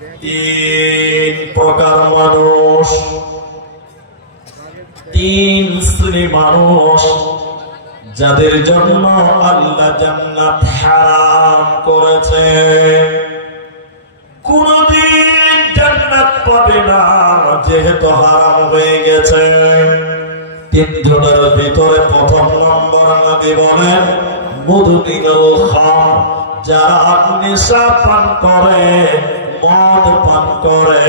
তিন প্রকার মানুষ, তিন শ্রেণী মানুষ যাদের জন্য আল্লাহ জান্নাত হারাম করেছে, কোনদিন জান্নাত পাবে না যেহেতু হারাম হয়ে গেছে। তিনজনের ভিতরে প্রথম নম্বর নবী বলেন মুদমিনুল খামর, যারা নেশা পান করে, মদ পান করে,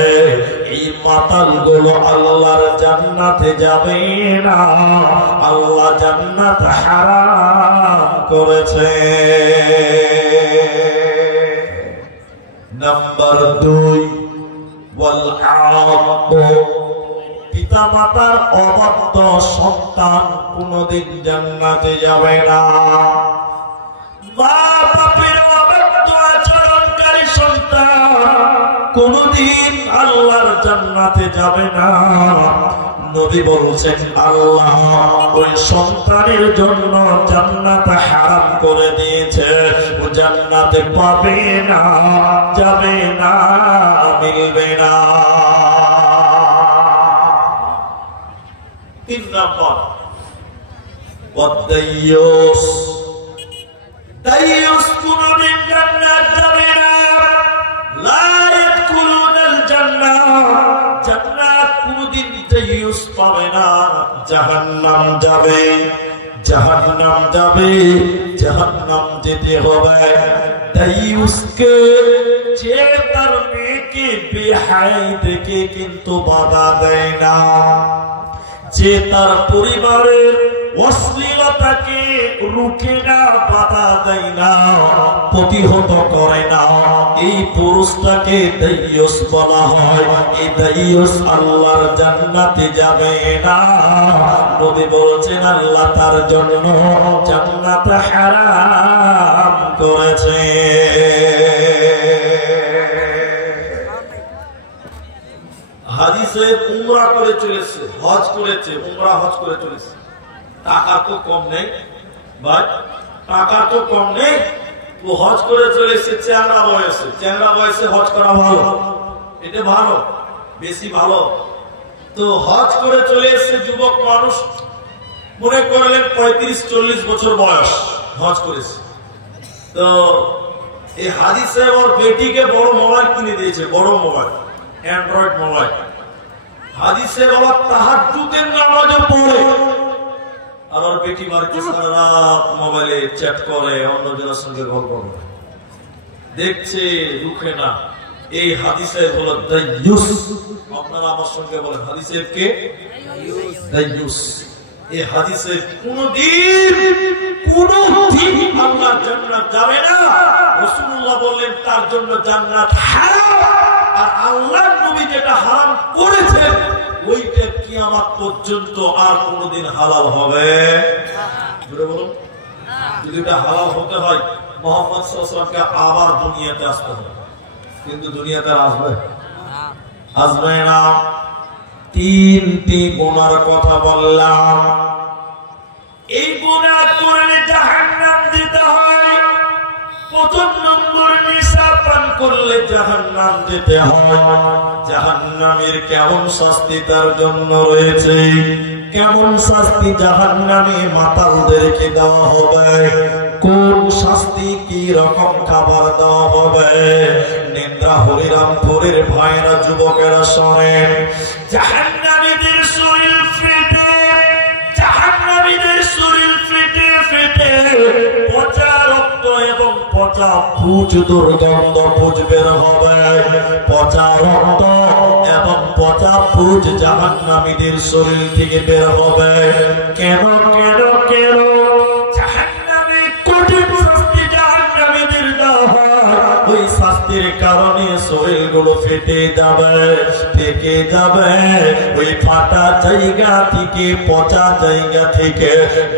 এই মাতালগুলো আল্লাহর জান্নাতে যাবে না, আল্লাহ জান্নাত হারাম করেছে। নাম্বার 2 ওয়াল আক, পিতা মাতার অবাধ্য সন্তান কোনদিন জান্নাতে যাবে না। মা বাপের অবাধ্য আচরণকারী সন্তান কোনদিন আল্লাহর জান্নাতে যাবে না। নবী বলছেন আল্লাহ ওই সন্তানের জন্য জান্নাত হারাম করে দিয়েছে, ও জান্নাতে পাবে না, যাবে না, মিলবে না। তিন নম্বর ওয়াদাইয়ুস, দাইয়ুস কোনদিন জান্নাত যাবে না। লা ইয়াদখুলুনাল জান্নাহ, জান্নাত কোনদিন দাইয়ুস পাবে না, জাহান্নাম যাবে, জাহান্নাম যাবে, জাহান্নাম যেতে হবে। দাইয়ুসকে যে তার মেয়েকে বেহাই দেখে কিন্তু বাধা দেয় না, যে তার পরিবারের অশ্লীলতাকে রুখে না, বাধা দেয় না, প্রতিহত করে না, এই পুরুষটাকে দাইয়ুস বলা হয়। এই দাইয়ুস আল্লাহর জান্নাতে যাবে না। নবী বলেছেন আল্লাহ তার জন্য জান্নাত হারাম করেছে। হাদিসে উমরা করে চলেছে, হজ করেছে, উমরা হজ করে চলেছে, টাকা তো কম নেই ভাই, টাকা তো কম নেই, ও হজ করে চলেছে চ্যাংড়া বয়সে। চ্যাংড়া বয়সে হজ করা ভালো, এটা ভালো, বেশি ভালো। তো হজ করে চলে এসছে যুবক মানুষ, মনে করলেন 35-40 বছর বয়স, হজ করেছে। তো এই হাদিসে ওর বেটিকে বড় মোবাইল কিনে দিয়েছে, বড় মোবাইল, অ্যান্ড্রয়েড মোবাইল। হাদিসে বাবা তাহাজ্জুদের নামাজও পড়ে, আর ওর বেটি বাড়িতে সারা রাত মোবাইলে চ্যাট করে, অন্যজনের সঙ্গে গল্প করে, দেখছে, রুখে না। এই হাদিসে হলো দাইয়ুস। আপনারা আমার সঙ্গে বলেন হাদিসে কে? দাইয়ুস। এই হাদিসে কোনদিন আল্লাহর জান্নাত যাবে না। রাসূলুল্লাহ বললেন তার জন্য জান্নাত হারাম, আর আল্লাহর নবী যেটা হারাম করেছেন ওইটা কিয়ামত পর্যন্ত আর কোনদিন হালাল হবে না। বলুন, যদি এটা হালাল হতে হয় মুহাম্মদ সাল্লাল্লাহু আলাইহি ওয়াসাল্লামকে আবার দুনিয়াতে আসতে হবে, কিন্তু দুনিয়াতে আসবে না। তিনটি গুনার কথা বললাম, এই গুনাহ করলে জাহান্নাম যেতে হয়। প্রথম নম্বর নেশা পান করলে জাহান্নাম যেতে হয়। জাহান্নামের কেমন শাস্তি তার জন্য রয়েছে, কেমন শাস্তি জাহান্নামে মাতালদেরকে দেওয়া হবে, কোন শাস্তি, কি রকম খাবার দেওয়া হবে। নিদ্রা হরিরামপুরের ভাইরা, যুবকেরা শোনেন, জাহান্নামীদের শরীর ফেটে, জাহান্নামীদের শরীর ফেটে ফেটে পচা রক্ত এবং পচা পুঁজ, দুর্গন্ধ পুঁজ বের হবে। পচা রক্ত এবং পচা পুঁজ জাহান্নামীদের শরীর থেকে বের হবে। কেন কেন কেন? জাহান্নামে কঠিন শাস্তি জাহান্নামীদের দেওয়া হয়, ওই শাস্তির কারণে শরীরগুলো ফেটে যাবে, থেকে যাবে। ওই ফাটা জায়গা থেকে, পচা জায়গা থেকে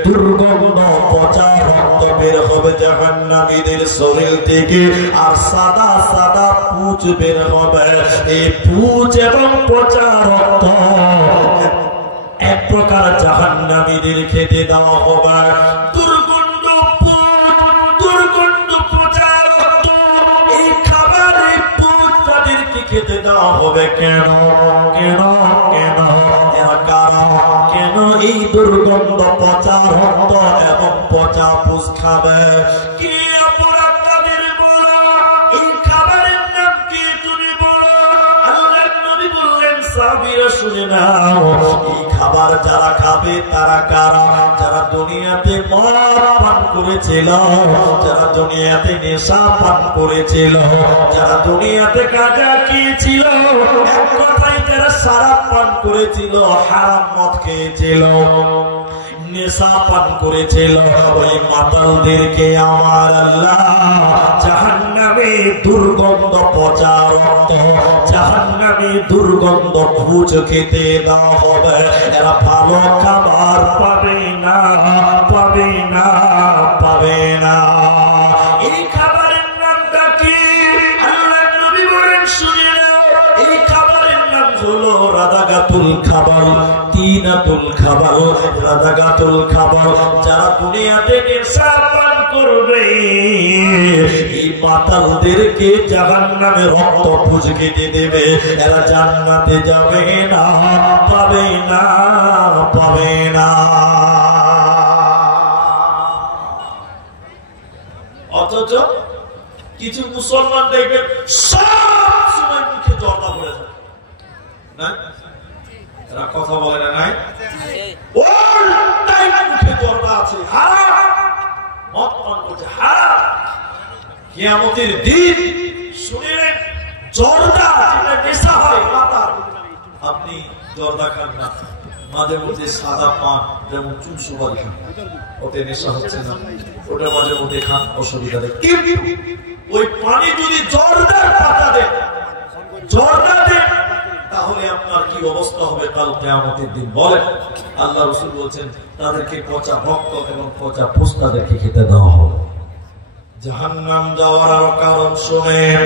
দুর্গন্ধ পচা রক্ত বের হবে জাহান্নামীদের শরীর থেকে, আর সাদা সাদা পুঁজ বের হবে। এই পুঁজ এবং পচা রক্ত এক প্রকার জাহান্নামীদের খেতে দেওয়া হবে। দুর্গন্ধ পুঁজ, দুর্গন্ধ পচা রক্ত, এই খাবারের পুঁজ তাদেরকে খেতে দেওয়া হবে কেন কেন কেন এরা কারা কেন এই দুর্গন্ধ পচা রক্ত এবং পচা পুষ খাবে কি অপরাধ তাদের বলো এই খাবারের নাম কি তুমি বলো আল্লাহর নবী বললেন সাহাবীরা শুনে নাও এই খাবার যারা খাবে তারা কারা যারা দুনিয়াতে মদ পান করেছিল যারা দুনিয়াতে নেশা পান করেছিল যারা দুনিয়াতে গাঁজা খেয়েছিল এক কথায় যারা শরাব পান করেছিল হারাম মদ খেয়েছিল নেশা পান করেছিল ওই মাতালদেরকে আমার আল্লাহ জাহান্নামে দুর্গন্ধ পচা রক্ত জাহান্নামে দুর্গন্ধ ভুজ খেতে দেওয়া হবে এরা ভালো খাবার পাবে না পাবে না পাবে না এই খাবারের নামটা কি আল্লাহর নবী বলেন শুনে নাও এই খাবারের নাম হলো রাদাগাতুল খাবার তিনাতুল খাবার রাদাগাতুল খাবার যারা দুনিয়াতে নেশা পান করবে এই মাতালদেরকে জাহান্নামে রক্ত পুজ খেতে দেবে এরা জান্নাতে যাবে না পাবে না পাবে না অথচ কিছু মুসলমান দেখবেন সব সময় মুখে জর্দা পড়ে থাকে না এরা কথা বলে না নাই অল টাইম মুখে জর্দা আছে হারাম মদ পান করছে হারাম কিয়ামতের দিন শুনেন জর্দা যেটা নেশা হয় মাথা আপনি জর্দা খান না মাঝে মধ্যে সাদা পান যেমন চুন সুপারি খান ওতে নেশা হচ্ছে না ওটা মাঝে মধ্যে খান অসুবিধা নেই ওই পানি যদি জর্দার পাতা দেন জর্দা দেন তাহলে আপনার কি অবস্থা হবে কাল কিয়ামতের দিন বলেন আল্লাহ রাসূল বলেন তাদেরকে পচা রক্ত এবং পচা পুষ তাদেরকে খেতে দেওয়া হবে জাহান্নাম যাওয়ার আরো কারণ শুনেন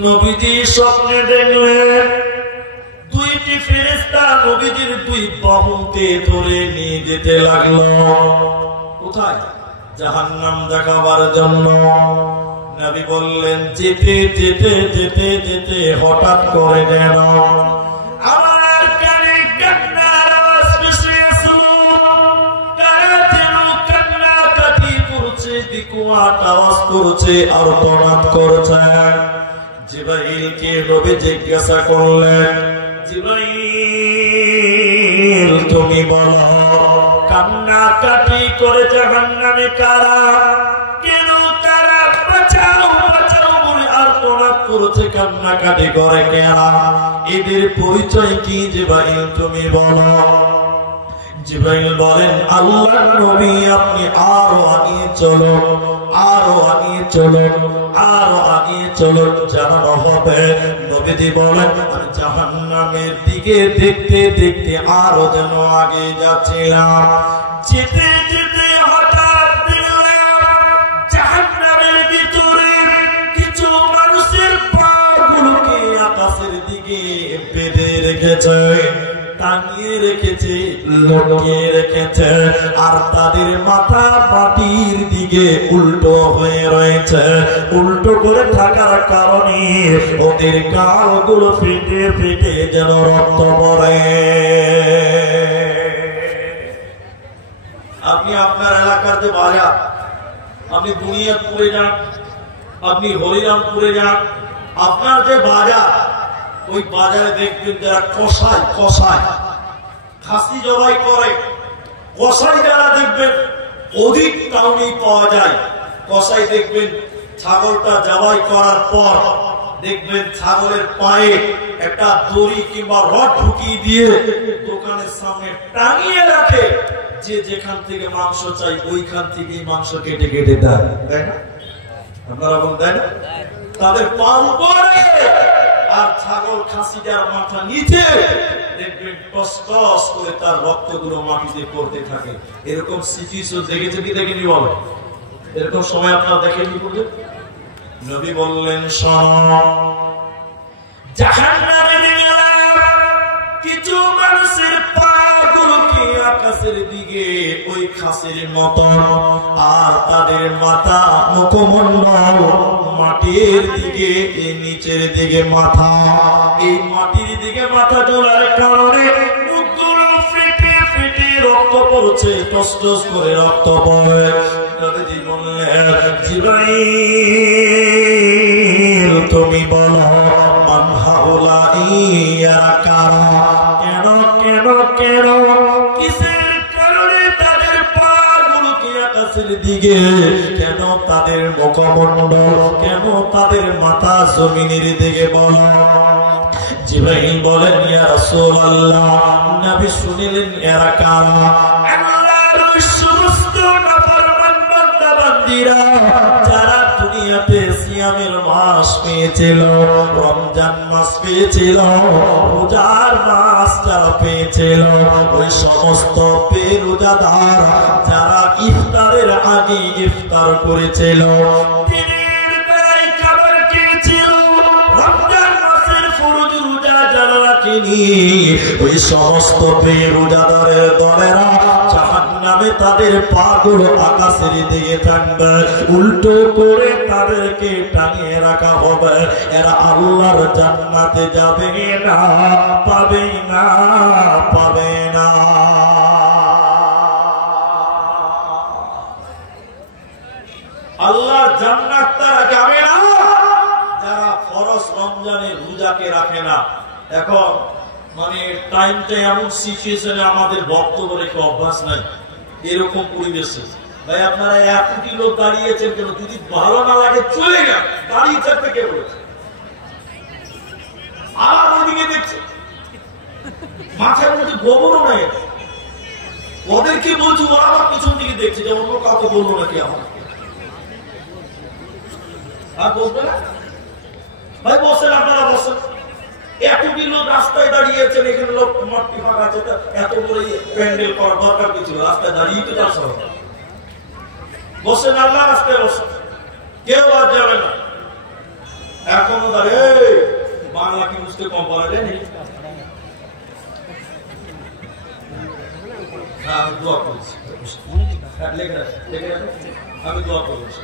নবীজি স্বপ্নে দেখলেন দুইটি ফেরেশতা নবীজির দুই বাহুতে ধরে নিয়ে যেতে লাগলো কোথায় জাহান্নাম দেখাবার জন্য নবী বললেন যেতে যেতে যেতে যেতে হঠাৎ করে যেন আমার কানে কান্নার আওয়াজ ভেসে আসলো কারা যেন কান্নাকাটি করছে বিকট আওয়াজ করছে আর তনাদ করছে জিবরাইলকে নবী জিজ্ঞাসা করলেন জিবরাইল তুমি বলো কান্নাকাটি করে জাহান্নামে কারা কেন তারা বাঁচাও বাঁচাও বলে আর তনাদ করছে কান্নাকাটি করে কেন এদের পরিচয় কি জিবরাইল তুমি বলো জিবরাইল বলেন আল্লাহর নবী আপনি আরো আগে চলুন আরো আগে চলুন আরো আগে চলুন জানানো হবে নবীজি বলেন আমি জাহান্নামের দিকে দেখতে দেখতে আরো যেন আগে যাচ্ছিলাম যেতে যেতে হঠাৎ দেখলাম জাহান্নামের ভিতরে কিছু মানুষের পাগুলোকে আকাশের দিকে বেঁধে রেখেছে টাঙিয়ে রেখেছে লটকিয়ে রেখেছে আর তাদের মাথা মাটির দিকে উল্টো হয়ে রয়েছে উল্টো করে থাকার কারণে ওদের গালগুলো ফেটে ফেটে যেন রক্ত পড়ে আপনি আপনার এলাকার যে বাজার আপনি বুনিয়াদপুরে যান আপনি হরিরামপুরে যান আপনার যে বাজার ওই বাজারে দেখবেন যারা কষায় কষায় খাসি জবাই করে কষাই যারা দেখবেন অধিক টাউনি পাওয়া যায় কষাই দেখবেন ছাগলটা জবাই করার পর দেখবেন ছাগলের পায়ে একটা দড়ি কিংবা রড ঢুকিয়ে দিয়ে দোকানের সামনে টাঙিয়ে রাখে যে যেখান থেকে মাংস চাই ওইখান থেকেই মাংস কেটে কেটে দেয় তাই না আপনারা বলেন তাই না তাদের পা উপরে আর ছাগল খাসিটার মাথা নিচে দেখবেন টস টস করে তার রক্তগুলো মাটিতে পড়তে থাকে এরকম সিচুয়েশন দেখেছে কি দেখেনি বলেন এরকম সময় আপনারা দেখেননি বলতে নবী বললেন জাহান্নামে কিছু মানুষের পাগুলোকে আকাশের দিকে ওই খাসির মতো আর তাদের মাথা মুখমণ্ডল মাটির দিকে, নিচের দিকে মাথা, এই মাটির দিকে মাথা ঝোলার কারণে মুখগুলো ফেটে ফেটে রক্ত পড়ছে, টস টস করে রক্ত পড়ে। নবীজি বললেন, জিবরাইল তুমি বলো মান হাউলাই এরা কারা? কেন কেন কেন কিসের কারণে তাদের পাগুলো কি আকাশের দিকে, কেন তাদের মুখমণ্ডল, কেন তাদের মাথা জমিনের দিকে বলো? জিবরাইল বলেন, ইয়া রাসূলুল্লাহ, নবী শুনিলেন এরা কারা? আল্লাহর সমস্ত নাফরমান বান্দা বান্দীরা যারা দুনিয়াতে সিয়ামের মাস পেয়েছিল, রমজান মাস পেয়েছিল, রোজার মাস যারা পেয়েছিল, ওই সমস্ত বেরোজাদার যারা ইফতারের আগে ইফতার করেছিল, দিনের বেলায় খাবার খেয়েছিল, রমজান মাসের ফরজ রোজা যারা রাখেনি, ওই সমস্ত বেরোজাদারের দলেরা জাহান্নামে তাদের পাগুলো আকাশের দিকে থাকবে, উল্টো করে তাদেরকে টাঙিয়ে রাখা হবে। এরা আল্লাহর জান্নাতে যাবে না, পাবে না, পাবে না। আল্লাহর জান্নাত তারা যাবে না যারা ফরজ রমজানের রোজাকে রাখে না। এখন মানে টাইমটা এমন সিচুয়েশনে আমাদের বক্তব্য রেখে অভ্যাস নাই, এরকম পরিবেশে ভাই আপনারা 1 কোটি লোক দাঁড়িয়েছেন কেন? যদি ভালো না লাগে চলে গেল, দাঁড়িয়ে থাকতে কে বলেছে? আর ওদিকে দেখছে মাথার মধ্যে গোবরও নাই, ওদেরকে বলছি, ওরা আমার পিছন দিকে দেখছে যে অন্য কাউকে বলবো নাকি আমার, আর বলবে না? ভাই বসেন, আপনারা বসেন। এতটি লোক রাস্তায় দাঁড়িয়েছেন, এখানে লোক মাটি ফাঁকা আছে, এত করে প্যান্ডেল করার দরকার কি ছিল? রাস্তায় দাঁড়িয়ে তো যাওয়া সব। বসেন, আল্লাহ রাস্তায় বসেন, কেউ আর যাবে না। এখনো দাঁড়িয়ে বাংলা কি বুঝতে কম বলা যায়নি? আমি দোয়া করেছি, আমি দোয়া করেছি।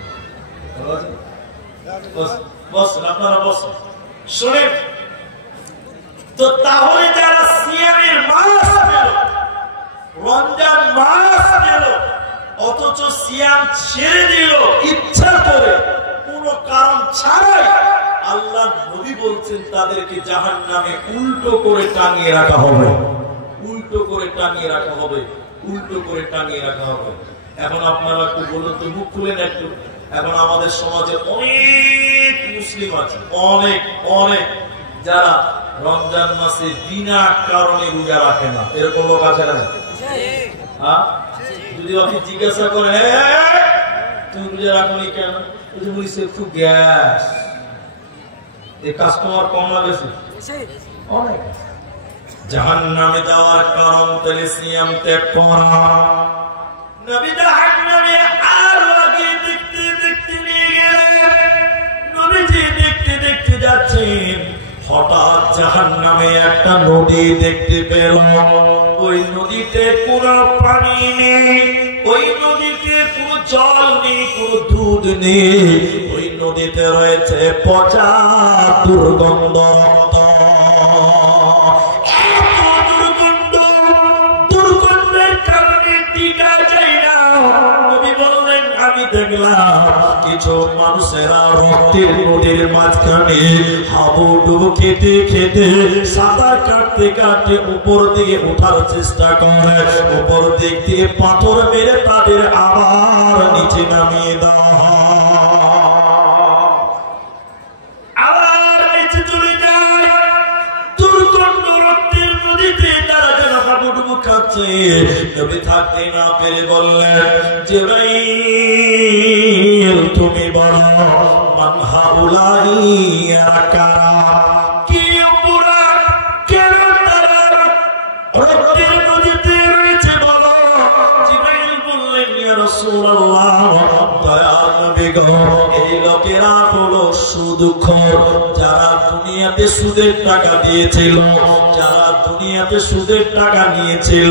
বসেন, আপনারা বসেন, শোনেন তো। তাহলে যারা সিয়ামের মাস পেল, রমজান মাস পেল, অথচ সিয়াম ছেড়ে দিল ইচ্ছা করে, কোনো কারণ ছাড়াই, আল্লাহ নবী বলছেন তাদেরকে জাহান্নামে উল্টো করে টাঙিয়ে রাখা হবে, উল্টো করে টাঙিয়ে রাখা হবে, উল্টো করে টাঙিয়ে রাখা হবে। এখন আপনারা একটু বলুন তো, মুখ খুলেন একটু। এখন আমাদের সমাজে অনেক মুসলিম আছে, অনেক অনেক, যারা রমজান মাসে বিনা কারণে রোজা রাখে না। এরকম লোক আছে না? যদি আপনি জিজ্ঞাসা করে তুমি রোজা রাখনি কেন, বলিস খুব গ্যাস। এই কাস্টমার কম না বেশি? অনেক। জাহান্নামে যাওয়ার কারণ তাহলে সিয়াম ত্যাগ করা। নবী জাহান্নামে আরো আগে দেখতে দেখতে নিয়ে গেলেন। নবীজি দেখতে দেখতে যাচ্ছেন, হঠাৎ জাহান্নামে একটা নদী দেখতে পেল। ওই নদীতে কোনো পানি নেই, ওই নদীতে কোনো জল নেই, কোনো দুধ নেই, ওই নদীতে রয়েছে পচা দুর্গন্ধ রক্ত। দেখলাম কিছু মানুষেরা রক্তের নদীর মাঝখানে হাবুডুবু খেতে খেতে, সাঁতার কাটতে কাটতে উপর দিকে ওঠার চেষ্টা করে, উপর দিক দিয়ে পাথর মেরে তাদের আবার নিচে নামিয়ে দেওয়া হয়, আবার নিচে চলে যায়। দুর্গন্ধ রক্তের নদীতে তারা যেন হাবুডুবু খাচ্ছে। নবী থাকতে না পেরে বললেন, জিবরাইল তুমি বলো মান হাউলাই কারা? কি অপরাধ, কেন তারা রক্তের নদীতে রয়েছে বলো? জিবরাইল বললেন, ইয়া রাসূলুল্লাহ, দয়ার নবী গো, এই লোকেরা হলো সুদখোর, যারা দুনিয়াতে সুদের টাকা দিয়েছিল, যারা দুনিয়াতে সুদের টাকা নিয়েছিল,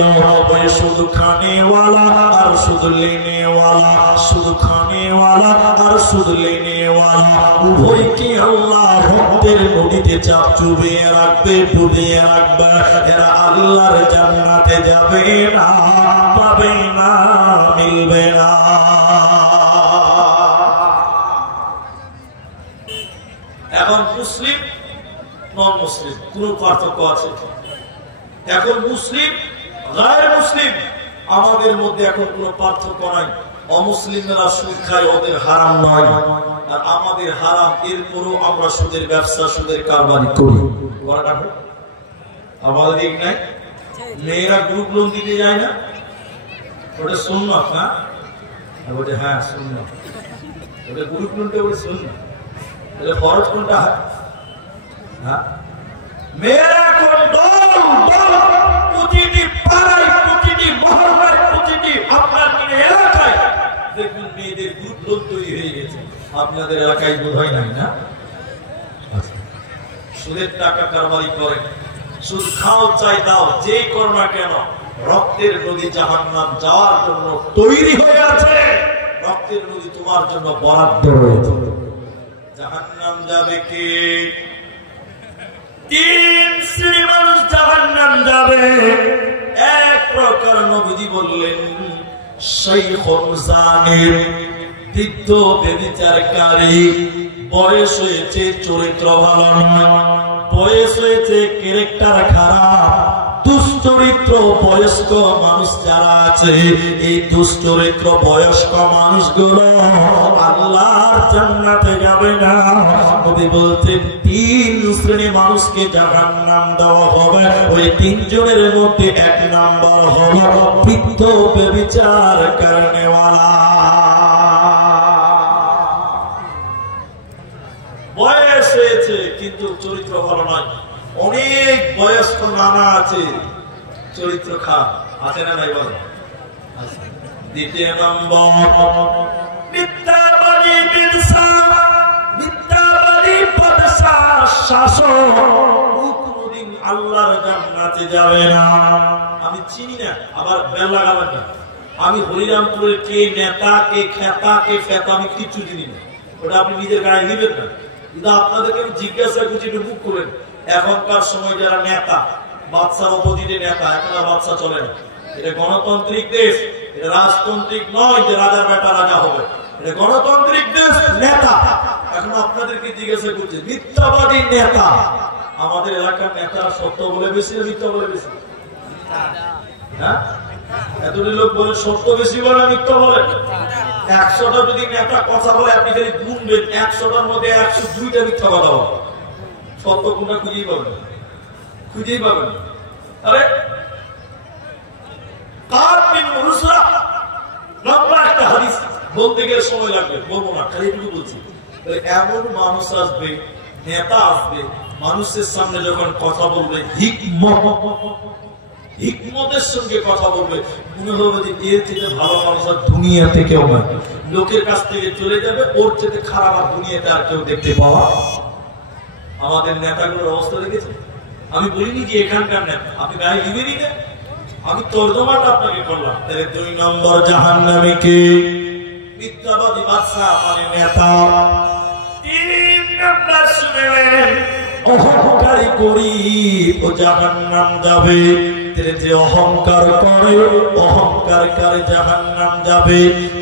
ওই শুধু খানেওয়ালা আর শুধু লেনেওয়ালা, শুধু খানেওয়ালা আর শুধু লেনেওয়ালা উভয়কে আল্লাহ রক্তের নদীতে চাপ চুবিয়ে রাখবে, ডুবিয়ে রাখবে। এরা আল্লাহর জান্নাতে যাবে না, পাবে না, মিলবে না। এখন মুসলিম নন মুসলিম কোন পার্থক্য আছে? এখন মুসলিম গায়ের মুসলিম আমাদের মধ্যে এখন কোন পার্থক্য নাই। অমুসলিমরা সুদ খায়, ওদের হারাম নয়, আর আমাদের হারাম। এরপরও আমরা সুদের ব্যবসা, সুদের কারবারি করি। আমাদের দিক নাই। মেয়েরা গ্রুপ লোন দিতে যায় না, ওটা সুন্নাত না? ওটা হ্যাঁ সুন্নাত। ওটা গ্রুপ লোনটা ওটা সুন্নাত। তাহলে ফরজ কোনটা হয়? হ্যাঁ, মেয়েরা এখন প্রতিটি পাড়ায়, প্রতিটি মহল্লায়, প্রতিটি আপনার এলাকায় দেখবেন মেয়েদের গ্রুপ লোন তৈরি হয়ে গেছে। আপনাদের এলাকায় বোধ হয় নাই না? সুদের টাকা কারবারি করে, সুদ খাও চাই দাও, যে করো না কেন রক্তের নদী জাহান্নাম যাওয়ার জন্য তৈরি হয়ে আছে। রক্তের নদী তোমার জন্য বরাদ্দ রয়েছে। জাহান্নাম যাবে কে? তিন শ্রেণীর মানুষ জাহান্নাম যাবে। এক প্রকার নবীজি বললেন শাইখুন জানির, বৃদ্ধ ব্যভিচারকারী, বয়স হয়েছে চরিত্র ভালো নয়, বয়স হয়েছে ক্যারেক্টার খারাপ, দুশ্চরিত্র বয়স্ক মানুষ যারা আছে, এই দুশ্চরিত্র বয়স্ক মানুষগুলো আল্লাহর জান্নাতে যাবে না। নবী বলতেন তিন শ্রেণীর মানুষকে জাহান্নাম দেওয়া হবে। ওই তিনজনের মধ্যে এক নাম্বার হলো বৃদ্ধ ব্যভিচার করনেওয়ালা। বয়স হয়েছে কিন্তু চরিত্র ভালো নয়। অনেক বয়স্ক নানা আছে, চরিত্র খারাপ আছে না নাই বল? দ্বিতীয় নম্বর মিথ্যাবাদী বিদশা, মিথ্যাবাদী বাদশা শাসক, কোনদিন আল্লাহর জান্নাতে যাবে না। আমি চিনি না, আবার বেল লাগাবেন না। আমি হরিরামপুরের কে নেতা, কে খেতা, কে ফেতা আমি কিছু চিনি না। ওটা আপনি নিজের গায়ে নিবেন না। কিন্তু আপনাদেরকে আমি জিজ্ঞাসা করছি, একটু মুখ করেন। এখনকার সময় যারা নেতা, বাদশার অপোজিটে নেতা, এখন আর বাদশা চলে না। এটা গণতান্ত্রিক দেশ, এটা রাজতান্ত্রিক নয় যে রাজার বেটা রাজা হবে। এটা গণতান্ত্রিক দেশ, নেতা। এখন আপনাদেরকে জিজ্ঞাসা করছে মিথ্যাবাদী নেতা। আমাদের এলাকার নেতারা সত্য বলে বেশি না মিথ্যা বলে বেশি? হ্যাঁ, এতটি লোক বলে সত্য বেশি বলে মিথ্যা বলে। 100টা যদি নেতা কথা বলে আপনি খালি গুনবেন, 100টার মধ্যে 102টা মিথ্যা কথা বলে। সত্য কোনটা খুঁজেই পাবেন, খুঁজেই পাবেন। আরে লম্বা একটা হাদিস বলতে গেলে সময় লাগবে, বলবো না, খালি একটু বলছি। এমন মানুষ আসবে, নেতা আসবে, মানুষের সামনে যখন কথা বলবে হিকমতের সঙ্গে কথা বলবে, মনে হবে যে এর থেকে ভালো মানুষ আর দুনিয়াতে কেউ নয়। লোকের কাছ থেকে চলে যাবে, ওর থেকে খারাপ আর দুনিয়াতে আর কেউ দেখতে পাওয়া। আমাদের নেতাগুলোর অবস্থা দেখেছে? আমি বলিনি যে এখানকার নেতা, আপনি গায়ে দিবেনই না, আমি তর্জমাটা আপনাকে করলাম। তাহলে 2 নম্বর জাহান্নামী কে? মিথ্যাবাদী বাদশা মানে নেতা। 3 নম্বর শুনেলেন অহংকারী গরিব ও জাহান্নাম যাবে। যে অহংকার করে, অহংকারী জাহান্নাম যাবে।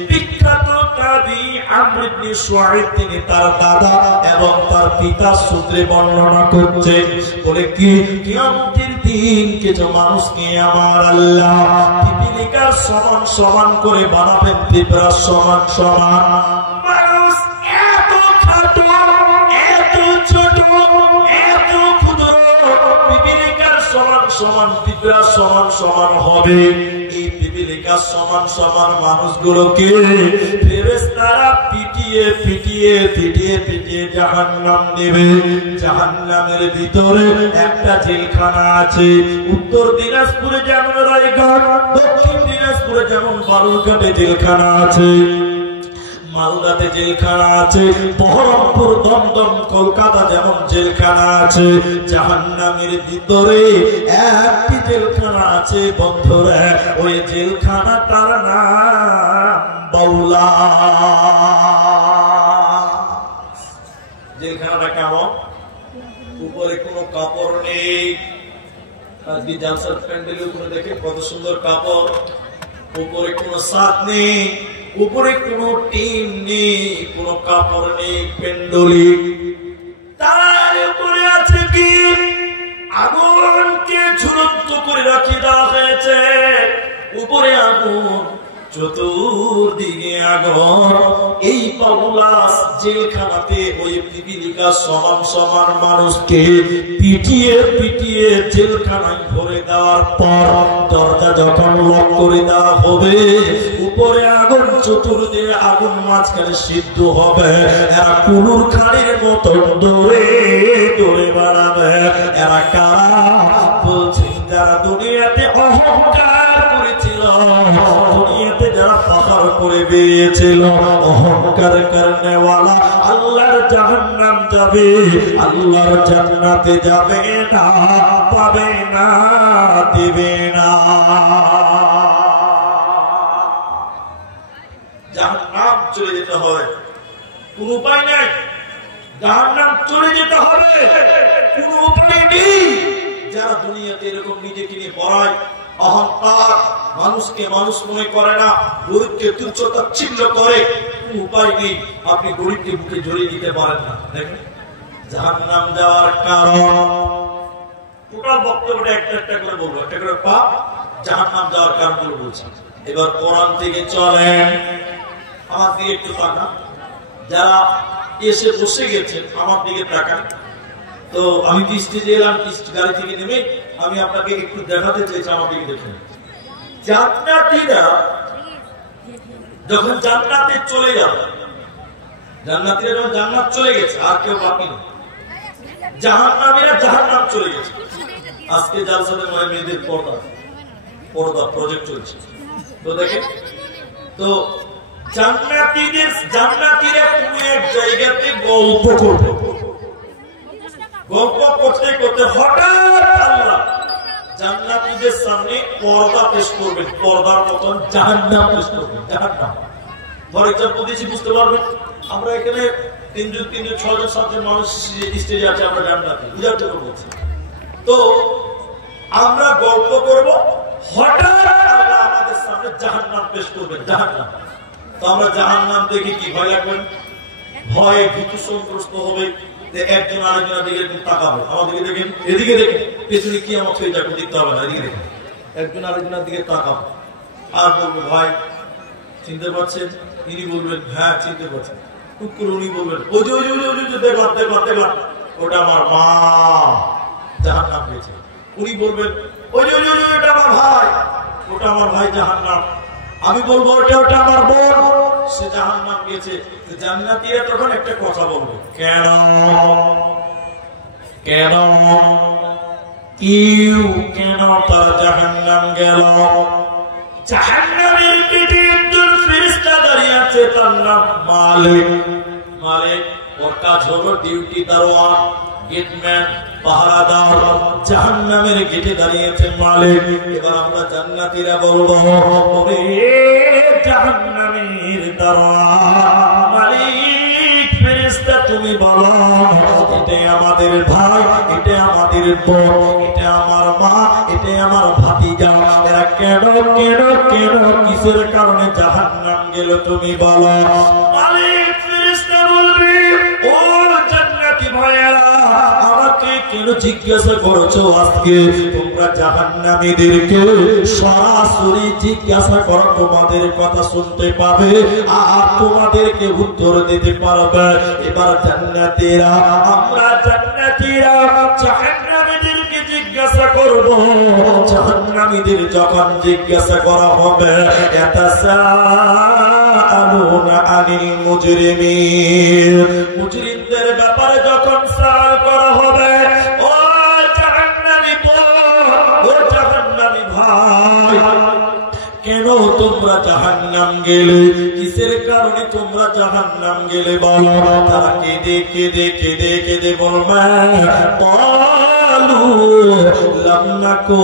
বিখ্যাত তাবী আমর ইবনে শুআইব তিনি তার দাদা এবং তার পিতার সূত্রে বর্ণনা করছেন, বলে কি কিয়ামতের দিন কিছু মানুষকে আমার আল্লাহ পিপিলিকার সমান সমান করে বানাবেন, পিঁপড়ার সমান সমান। মানুষ এত খাটো, এত ছোট, এত ক্ষুদ্র, পিপিলিকার সমান সমান, পিঁপড়ার সমান সমান হবে। এই পিপিলিকার সমান সমান মানুষগুলোকে ফেরেশতারা পিটিয়ে পিটিয়ে পিটিয়ে পিটিয়ে জাহান্নাম নেবে। জাহান্নামের ভিতরে একটা জেলখানা আছে। উত্তর দিনাজপুরে যেমন রায়গঞ্জ, দক্ষিণ দিনাজপুরে যেমন বালুরঘাটে জেলখানা আছে। মালদাতে জেলখানা আছে, বহরমপুর, দমদম, কলকাতা যেমন জেলখানা আছে, জাহান্নামের ভিতরে একটি জেলখানা আছে বন্ধুরা, ওই জেলখানাটার নাম বাউলা। জেলখানাটা কেমন? উপরে কোনো কাপড় নেই। আজকে জালসার প্যান্ডেলের উপরে দেখে কত সুন্দর কাপড়, উপরে কোনো ছাদ নেই, উপরে কোনো টিন নেই, কোনো কাপড় নেই, পেন্ডলি। তার উপরে আছে কি? আগুনকে ঝুলন্ত করে রাখি দেওয়া হয়েছে। উপরে আগুন, চতুর্দিকে আগুন। এই বাউলাস জেলখানাতে ওই পিপিলিকা সমান সমান মানুষকে পিটিয়ে পিটিয়ে জেলখানায় ভরে দেওয়ার পর দরজা যখন লক করে দেওয়া হবে, উপরে আগুন, চতুর্দিকে আগুন, মাঝখানে সিদ্ধ হবে। এরা কুলুর খাড়ির মতো দৌড়ে দৌড়ে বেড়াবে। এরা কারা? বলছেন যারা দুনিয়াতে অহংকার করেছিল, দুনিয়াতে যারা পাহাড় করে বেরিয়েছিল, অহংকার করনেওয়ালা আল্লাহর জাহান্নাম যাবে, আল্লাহর জান্নাতে যাবে না, পাবে না, দেবে না। জাহান্নাম চলে যেতে হবে, কোন উপায় নাই। জাহান্নাম চলে যেতে হবে, কোন উপায় নেই। যারা দুনিয়াতে এরকম নিজেকে নিয়ে পড়ায়, অহংকার, মানুষকে মানুষ মনে করে না, গরিবকে তুচ্ছ তাচ্ছিল্য করে, কোন উপায় নেই। আপনি গরিবকে বুকে জড়িয়ে দিতে পারেন না। দেখেন জাহান্নাম যাওয়ার কারণ, টোটাল বক্তব্যটা একটা একটা করে বলবো, একটা করে পাপ জাহান্নাম যাওয়ার কারণগুলো বলছি। এবার কোরআন থেকে চলেন, আমার দিকে একটু তাকান। যারা এসে বসে গেছে আমার দিকে তাকান। তো আমি স্টেজে এলাম, গাড়ি থেকে নেমে আমি আপনাকে একটু দেখাতে চাইছি, আমার দিকে দেখেন। জান্নাতীরা যখন জান্নাতে চলে যাবে, জান্নাতীরা যখন জান্নাত চলে গেছে, আর কেউ বাকি নেই। জাহান্নামীরা জাহান্নাম চলে গেছে। আজকে জালসাতে মনে মেয়েদের পর্দা প্রজেক্ট চলছে, তো দেখেন। তো জান্নাতীরা কোন এক জায়গাতে গল্প করবে, গল্প করতে করতে হঠাৎ আল্লাহ জান্নাতীদের সামনে পর্দা পেশ করবেন, পর্দার মতন জাহান্নাম পেশ করবেন। জাহান্নাম ফর এক্সাম্পল দিয়েছি, বুঝতে পারবেন। আমরা এখানে 3 জন 6 জন 7 জন মানুষ স্টেজে আছে, আমরা জান্নাতি বুঝার জন্য বলছি। তো আমরা গল্প করব, হঠাৎ আল্লাহ আমাদের সামনে জাহান্নাম পেশ করবেন, জাহান্নাম। তো আমরা জাহান্নাম দেখে কি ভয় লাগবে? ভয়ে ভীতু সন্ত্রস্ত হবে। একজন আরেকজনের দিকে তাকাবে, আমাদেরকে দেখেন, এদিকে দেখেন, পেছনে কি আমার হয়ে যাবে দেখতে হবে না, এদিকে দেখেন। একজন আরেকজনের দিকে তাকাবে আর বলবো ভাই চিনতে পারছেন? ইনি বলবেন হ্যাঁ চিনতে পারছেন। টুক করে উনি বলবেন ওই যে ওই যে ওই যে দেখলাম দেখলাম দেখলাম, ওটা আমার মা, জাহান্নাম পেয়েছে। উনি বলবেন ওই যে ওই যে ওটা আমার ভাই, ওটা আমার ভাই, জাহান্নাম। আমি বলবো ওটা ওটা আমার বোন, সে জাহান্নাম গেছে। জান্নাতীরা তখন একটা কথা বলবে, কেন কেন কেন তার জাহান্নাম গেল? জাহান্নামের পেটে একজন ফেরেশতা দাঁড়িয়ে আছে, তার নাম মালিক। মালিক ওর কাজ হলো ডিউটি দারোয়ান, গেটম্যান, পাহারাদার। জাহান্নামের গেটে দাঁড়িয়েছে মালিক। এবার আমরা জান্নাতীরা বলবো ওরে জাহান্নামের দারোয়ান মালিক, ফেরেশতা তুমি বলো এটা আমাদের ভাই, এটা আমাদের বোন, এটা আমার মা, এটা আমার ভাতিজা, এরা কেন কেন কেন কিসের কারণে জাহান্নাম গেল তুমি বলো। মালিক ফেরেশতা বলবে ও জান্নাতি ভাইয়েরা, আমাকে কেন জিজ্ঞাসা করছো? আজকে তোমরা জাহান্নামীদেরকে সরাসরি জিজ্ঞাসা করো, তোমাদের কথা শুনতে পাবে আর তোমাদেরকে উত্তর দিতে পারবে। এবার জান্নাতীরা, আমরা জান্নাতীরা জাহান্নামীদেরকে জিজ্ঞাসা করব। জাহান্নামীদের যখন জিজ্ঞাসা করা হবে, ইয়াতাসাআলুনা আনিল মুজরিমিন, মুজরিমদের ব্যাপারে যখন সওয়াল করা হবে, ও জাহান্নামী বোন, ও জাহান্নামী ভাই, কেন তোমরা জাহান্নাম গেলে? কিসের কিসের কারণে তোমরা জাহান্নাম গেলে বলো? তারা কেঁদে কেঁদে কেঁদে কেঁদে বলবে লাম নাকু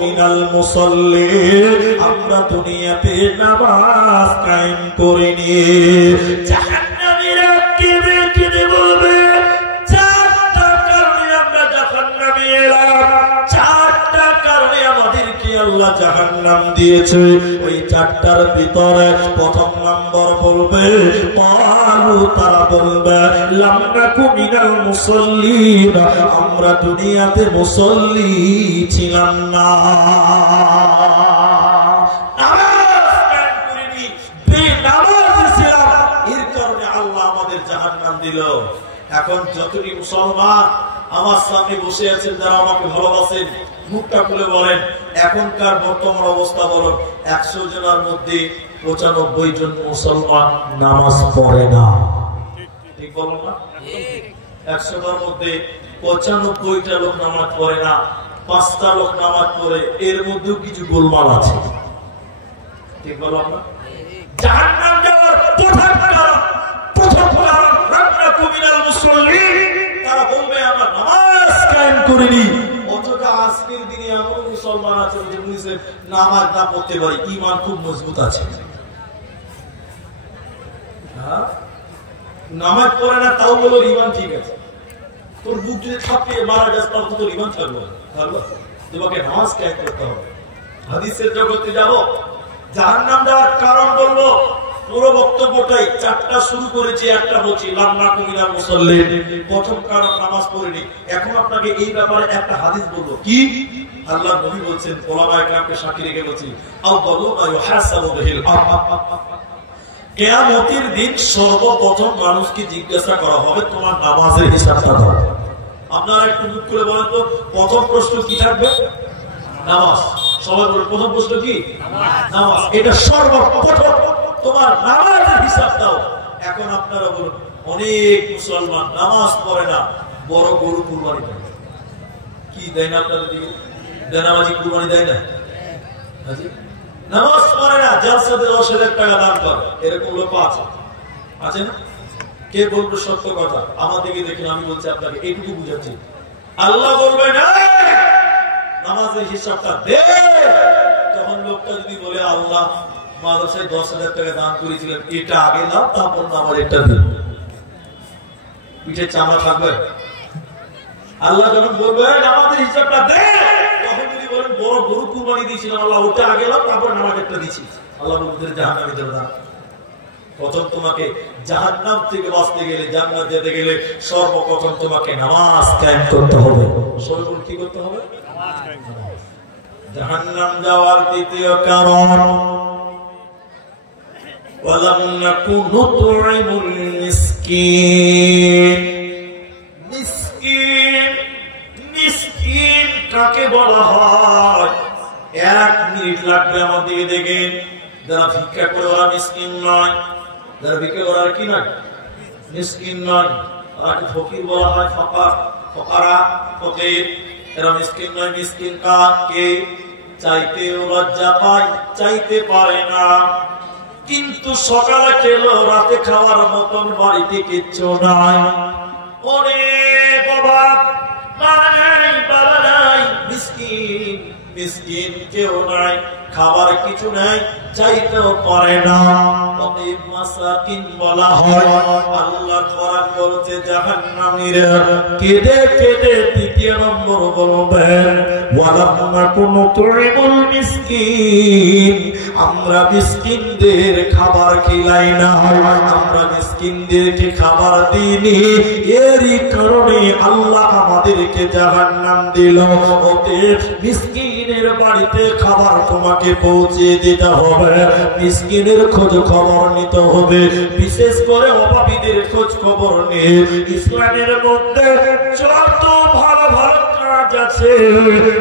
মিনাল মুসাল্লিন, আমরা দুনিয়াতে নামাজ কায়েম করিনি। জাহান্নামীরা কেঁদে কেঁদে বলবে চারটা কারণে আমরা জাহান্নামে এলাম, চারটা কারণে আমাদেরকে আল্লাহ জাহান্নাম দিয়েছে। ওই চারটার ভিতরে প্রথম নাম্বার বলবে তারা বলবে লাম নাকু মিনাল মুসাল্লিন, আমরা দুনিয়াতে মুসল্লি ছিলাম না, নামাজ কায়েম করিনি, বেনামাজি ছিলাম, এর কারণে আল্লাহ আমাদের জাহান্নাম দিল। এখন যতটি মুসলমান আমার সামনে বসে আছেন, যারা আমাকে ভালোবাসেন, মুখটা খুলে বলেন এখনকার বর্তমান অবস্থা বলুন। 100 জনের মধ্যে 95 জন মুসলমান নামাজ পড়ে না, ঠিক বলুন না? 100টার মধ্যে 95টা লোক নামাজ পড়ে না, 5টা লোক নামাজ পড়ে, এর মধ্যেও কিছু গোলমাল আছে, ঠিক বলুন না? জাহান্নাম যাওয়ার প্রথম কারণ রান্নাকু মিনাল মুসল্লিন, তারা বলবে আমরা নামাজ কায়েম করিনি। অথচ আজকের দিনে এমন মুসলমান আছে যে বলেছে নামাজ না পড়তে পারি, ঈমান খুব মজবুত আছে, নামাজ পড়ে না তাও বলো ঈমান ঠিক আছে। তোর বুক যদি ছাপিয়ে মারা যাস তাও তোর ঈমান থাকবে, তোমাকে নামাজ কায়েম করতে হবে। হাদিসের জগতে যাব, জাহান্নাম যাওয়ার কারণ বলবো, পুরো বক্তব্যটাই 4টা শুরু করেছি, একটা বলছি লাম নাকু মিনাল মুসাল্লিন, প্রথম কারণ নামাজ পড়িনি। এখন আপনাকে এই ব্যাপারে একটা হাদিস বলবো, কি আল্লাহ নবী বলছেন, ওলামায়ে কেরামকে সাক্ষী রেখে বলছি, আউয়ালু মা ইউহাসাবু বিহিল কিয়ামতের দিন সর্বপ্রথম মানুষকে জিজ্ঞাসা করা হবে তোমার নামাজের হিসাবটা দাও। আপনারা একটু মুখ করে বলেন তো, প্রথম প্রশ্ন কি থাকবে? নামাজ। সবাই বলুন প্রথম প্রশ্ন কি? নামাজ। এটা সর্বপ্রথম তোমার নামাজের হিসাব দাও। এখন আপনারা বলুন, অনেক মুসলমান নামাজ পড়ে না, বড় গরু কুরবানি দেয়, কি দেয় না আপনাদের দিকে? বেনামাজি কুরবানি দেয় না, নামাজ পড়ে না, জালসাতে 10,000 টাকা দান করে, এরকম লোক আছে, আছে না? কে বলবে সত্য কথা? আমার দিকে দেখুন, আমি বলছি আপনাকে, এইটুকু বুঝাচ্ছি। আল্লাহ বলবে না নামাজের হিসাবটা দে, তখন লোকটা যদি বলে আল্লাহ মাদ্রাসায় 10,000 টাকা দান করেছিলেন, এটা আগে নাও তারপর নামাজ এটা দিন, পিঠে চামড়া থাকবে? আল্লাহ যখন বলবে নামাজের হিসাবটা দে, তখন যদি বলেন বড় গরু কুরবানি দিয়েছিলাম আল্লাহ, ওটা আগে নাও তারপর নামাজ একটা দিচ্ছি, আল্লাহ বলতে জাহান্নামে যাবে না। প্রথম তোমাকে জাহান্নাম থেকে বাঁচতে গেলে, জান্নাত যেতে গেলে সর্বপ্রথম তোমাকে নামাজ কায়েম করতে হবে। সর্বপ্রথম কি করতে হবে? নামাজ কায়েম করতে হবে। জাহান্নাম যাওয়ার দ্বিতীয় কারণ ওয়ালাম নাকু নুত'ইমুল মিসকিন। মিসকিন, মিসকিন কাকে বলা হয়? 1 মিনিট লাগবে আমার দিকে দেখেন। যারা ভিক্ষা করে ওরা মিসকিন নয়, যারা ভিক্ষা করার কি নয়, মিসকিন নয়, আর ফকির বলা হয়, ফকারা, ফকির, এরা মিসকিন নয়। মিসকিন কাকে? চাইতেও লজ্জা পায়, চাইতে পারে না, কিন্তু সকালে খেলো, রাতে খাওয়ার মতন বাড়িতে কিচ্ছু নাই, অনেক অভাব, মা নাই, বাবা নাই, মিসকিন, মিসকিন কেউ নাই, খাবার কিছু নাই, চাইতেও পারে না, অতএব মাসাকিন বলা হয়। আল্লাহ কোরআন বলছে জাহান্নামীরা কেঁদে কেঁদে দ্বিতীয় নম্বর বলবেন ওয়ালাম নাকু নুত'ইমুল মিসকিন, আমরা মিসকিনদের খাবার খিলাই না, আমরা মিসকিনদেরকে খাবার দিইনি, এরই কারণে আল্লাহ আমাদেরকে জাহান্নাম দিল। অতএব মিসকিনের বাড়িতে খাবার তোমাকে পৌঁছে দিতে হবে, মিসকিনের খোঁজ খবর নিতে হবে, বিশেষ করে অভাবীদের খোঁজ খবর নিয়ে। ইসলামের মধ্যে যত ভালো ভালো কাজ আছে,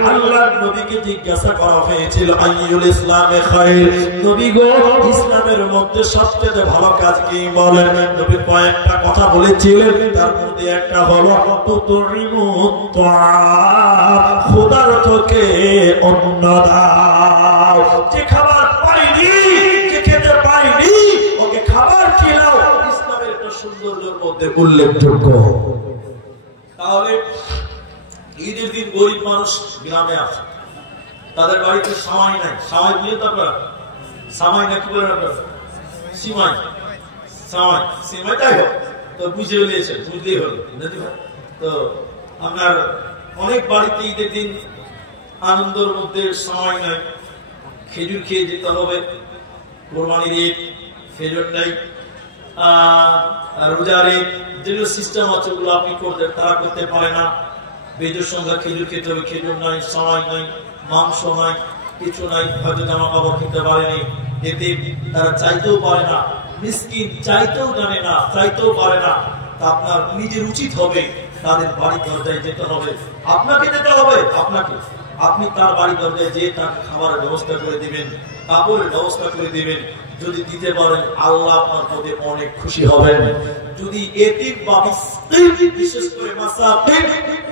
আল্লাহর নবীকে জিজ্ঞাসা করা হয়েছিল আইয়ুল ইসলামে খায়র, নবী গো ইসলামের মধ্যে সবচেয়ে ভালো কাজ কি বলেন? নবী কয়েকটা কথা বলেছিলেন, তার মধ্যে একটা হলো তুত'ইমুত তা'আম, ক্ষুধার্তকে অন্ন দাও। যে খাবার পাইনি, যে খেতে পাইনি, ওকে মধ্যে উল্লেখযোগ্য। তাহলে ঈদের দিন গরিব মানুষ গ্রামে আছে, তাদের বাড়িতে সামাই নাই। সামাই বুঝে তো আপনারা? সামাই না কি বলেন আপনারা? সিমাই, সামাই, সিমাইটাই হোক তো বুঝে নিয়েছেন, বুঝলেই হলো। তো আপনার অনেক বাড়িতে ঈদের দিন আনন্দের মধ্যে সময় নাই, খেজুর খেয়ে যেতে হবে, কোরবানির ঈদ, খেজুর নাই, রোজার ঈদ, যেগুলো সিস্টেম আছে ওগুলো আপনি করতে, তারা করতে পারে না। বেজোর সংখ্যা খেজুর খেতে হবে, খেজুর নাই, সময় নাই, মাংস নাই, কিছু নাই, হয়তো জামা কাপড় কিনতে পারেনি, এতে তারা চাইতেও পারে না, মিসকিন চাইতেও জানে না, চাইতেও পারে না। তা আপনার নিজের উচিত হবে তাদের বাড়ি দরজায় যেতে হবে, আপনাকে যেতে হবে, আপনাকে, আপনি তার বাড়ি দরজায় যেয়ে তার খাবারের ব্যবস্থা করে দিবেন, কাপড়ের ব্যবস্থা করে দিবেন। যদি দিতে পারেন আল্লাহ আপনার প্রতি অনেক খুশি হবেন। যদি এতিম বা মিসকিন, বিশেষ করে মাসাকিন,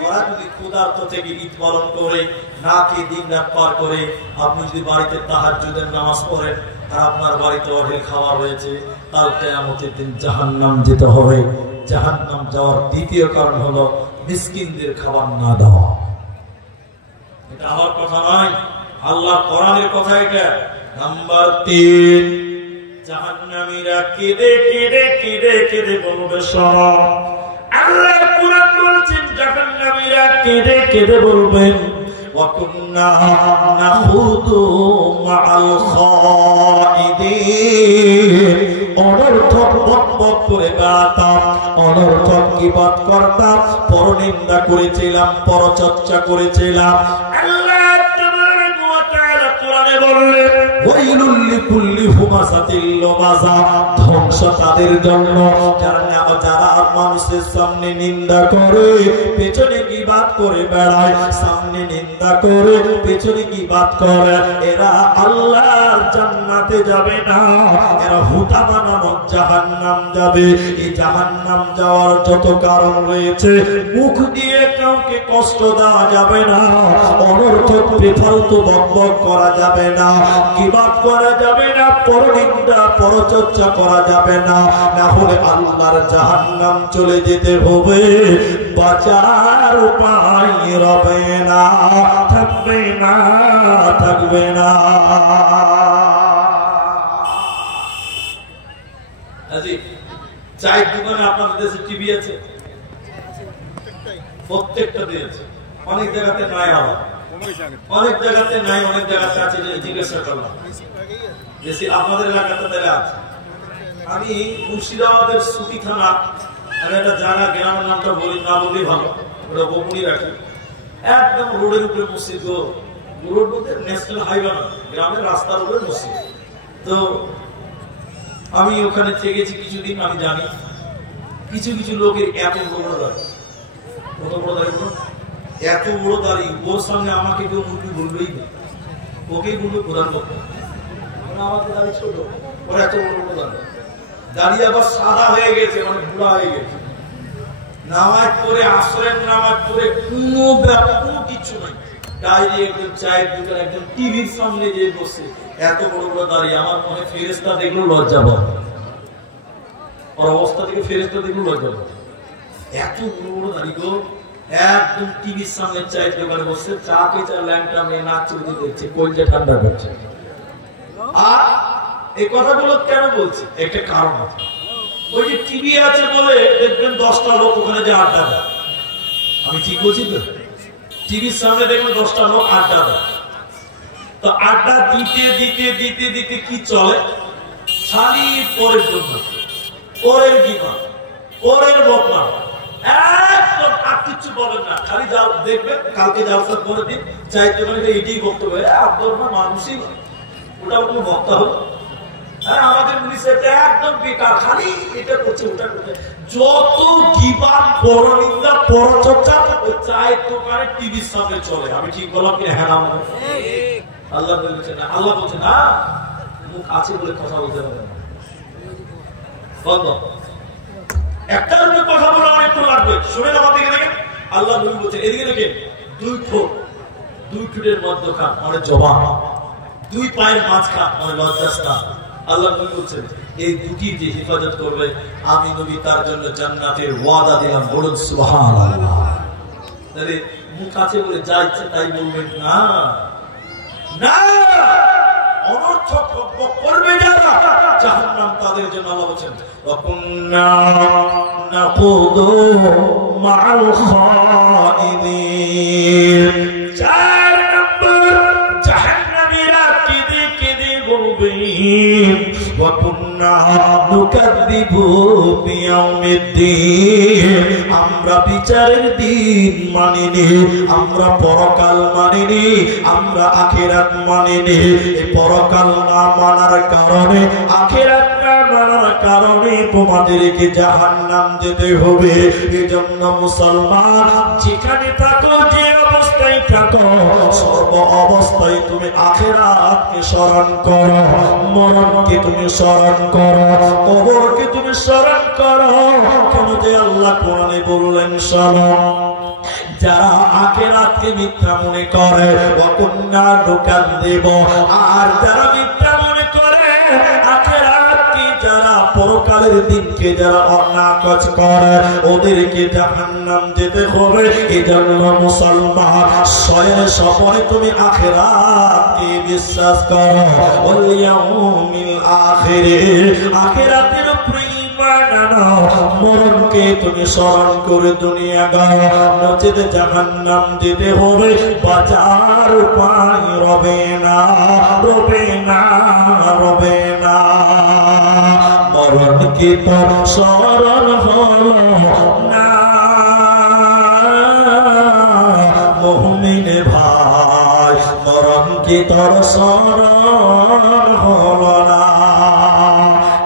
ওরা যদি ক্ষুধার্ত থেকে ঈদ পালন করে, না খেয়ে দিন রাত পার করে, আপনি যদি বাড়িতে তাহাজ্জুদের নামাজ পড়েন আর আপনার বাড়িতে অঢেল খাবার হয়েছে, কাল কিয়ামতের দিন জাহান্নাম যেতে হবে। জাহান্নাম যাওয়ার দ্বিতীয় কারণ হলো মিসকিনদের খাবার না দেওয়া। এটা আমার কথা নয়, আল্লাহ কোরআনের কথা। এটা নাম্বার 3, জাহান্নামীরা কেঁদে কেঁদে কেঁদে কেঁদে বলবে শোনো। আল্লাহ কোরআন বলছেন জাহান্নামীরা কেঁদে কেঁদে বলবেন ওয়াকুন্না নাখুদু মাআল খাইদিন। অনর্থক বকবক করে বেড়াতাম, অনর্থক গীবত করতাম, পরনিন্দা করেছিলাম, পরচর্চা করেছিলাম। আল্লাহ তাবারাক ওয়া তাআলা কোরআনে বললেন ওয়াইলুল লিকুল্লি হুমাযাতিল লুমাযা, ধ্বংস তাদের জন্য যারা মানুষের সামনে নিন্দা করে, পেছনে গীবত করে বেড়ায়, সামনে নিন্দা করে, পেছনে গীবত করে। এরা আল্লাহর জান্নাতে যাবে না, এরা হুতামা নামক জাহান্নাম যাবে। এই জাহান্নাম যাওয়ার যত কারণ রয়েছে, মুখ দিয়ে কাউকে কষ্ট দেওয়া যাবে না, অনর্থক বেফালতু বকবক করা যাবে না, গীবত করা যাবে না, পরনিন্দা পরচর্চা করা যাবে না, না হলে আল্লাহর জাহান্নাম চলে যেতে হবে। বাঁচার উপায় রবে না, থাকবে না, থাকবে না। চায়ের দোকানে আপনাদের দেশে টিভি আছে? প্রত্যেকটা দিয়েছে, অনেক জায়গাতে নাই, আবার অনেক জায়গাতে নাই, অনেক জায়গাতে আছে। যে জিজ্ঞাসা করলাম দেশে আপনাদের এলাকাতে তাহলে আছে। আমি মুর্শিদাবাদের সুতি থানা, আমি একটা জায়গা, গ্রামের নামটা বলি না, বললেই ভালো, ওটা গোপনই রাখি। একদম রোডের উপরে মসজিদ, রোড বলতে ন্যাশনাল হাইওয়ে না, গ্রামের রাস্তার উপরে মসজিদ। তো আমি ওখানে থেকেছি কিছুদিন। আমি জানি কিছু কিছু লোকের এত বড় দাঁড়ি, কত বড় দাঁড়ি, এত বড় দাঁড়ি, ওর সামনে আমাকে কেউ মুরগি বলবেই না, ওকেই বলবে প্রধান বক্তা। আমাকে দাঁড়ি ছোট, ওর এত বড় বড় দাঁড়ি, দাঁড়িয়ে আবার সাদা হয়ে গেছে, মানে বুড়া হয়ে গেছে। নামাজ পড়ে, আসরের নামাজ পড়ে কোনো কিছু নাই, ডাইরি একদম চায়ের দোকান, একদম টিভির সামনে যে বসে, এত বড় বড় দাঁড়িয়ে। আমার মনে ফেরেশতা দেখলো লজ্জা পাবে, ওর অবস্থা থেকে ফেরেশতা দেখলো লজ্জা পাবে। এত বড় বড় দাঁড়ি গো, একদম টিভির সামনে চায়ের দোকানে বসে, চা খেয়ে ল্যাংটা মেয়ে নাচ দেখছে, কলজা ঠান্ডা করছে। আর এই কথাগুলো কেন বলছি? একটা কারণ আছে। ওই যে টিভি আছে বলে দেখবেন 10টা লোক ওখানে যে আড্ডা দেয়। আমি ঠিক বলছি তো? টিভির সামনে দেখবেন 10টা লোক আড্ডা দেয়। তো আড্ডা দিতে দিতে দিতে দিতে কি চলে? সারি পরের জন্য, পরের গিমা, পরের বকনা, একদম আর কিছু বলেন না। খালি যা দেখবেন, কালকে জালসার পরের দিন চাইতে পারে এটাই বক্তব্য, আপনার মানুষই ওটা কোনো বক্তা হলো। আমাদের একদম বেকার, খালি এটা করছে, ওটা করছে। যত গীবত, পরনিন্দা, পরচর্চা ওই চায়ের দোকানে টিভির সামনে চলে। আমি ঠিক বললাম কি? হ্যাঁ, আল্লাহ বলছে না, আল্লাহ বলছে না, মুখ আছে বলে কথা বলতে হবে বন্ধ। একটা কথা বলে অনেকক্ষণ লাগবে, শুনে আমার দিকে দেখেন। আল্লাহ নবী বলছে এদিকে দেখেন, দুই ঠোঁটের মধ্যখান মানে জবান, দুই পায়ের মাঝখান মানে লজ্জাস্থান। আল্লাহ নবী বলছেন এই দুটি যে হেফাজত করবে আমি নবী তার জন্য জান্নাতের ওয়াদা দিলাম। বলুন সুবহানাল্লাহ। তাহলে মুখ আছে বলে যা ইচ্ছে তাই বলবেন না, না, অনর্থক বকবক করবে যারা জাহান্নাম তাদের জন্য আল্লাহ বলেন ওয়াকুন্না নাকুদু মাআল খাইদিন। 4 নম্বর জাহান্নামীরা কেঁদে কেঁদে বলবে ওয়াকুন্না নুকাযযিবু বিয়াউমিদ্দিন, আমরা বিচারের দিন মানিনি, আমরা পরকাল মানিনি, আমরা আখিরাত মানিনি। এই পরকাল না মানার কারণে, আখিরাত না মানার কারণে তোমাদেরকে জাহান্নাম যেতে হবে। এজন্য মুসলমান যেখানে থাকো, যে অবস্থায় থাকো, সর্ব অবস্থায় তুমি আখিরাতকে স্মরণ করো, মরণকে তুমি স্মরণ করো, কবরকে তুমি স্মরণ করো। কেন যে আল্লাহ কোরআনে বললেন শোনো, যারা আখিরাতকে মিথ্যা মনে করে ওয়াকুন্না নুকাযযিবু, আর যারা মিথ্যা মনে করে আখিরাতকে, যারা পরকালের দিনকে যারা অনাকাজ করে, ওদেরকে জাহান্নাম যেতে হবে। এজন্য মুসলমান স্বয়ং স্বপনে তুমি আখিরাতকে বিশ্বাস করো, ওয়াল ইয়াউমিল আখির, আখিরাতের উপরে ঈমান আনো, মরণকে তুমি স্মরণ করে দুনিয়া গাও, নচেত জাহান্নাম যেতে হবে। বাঁচার উপায় রবে না, রবে না, রবে না। মরণকে তোর স্মরণ হলো না মুমিন ভাই, মরণকে তোর স্মরণ হলো না।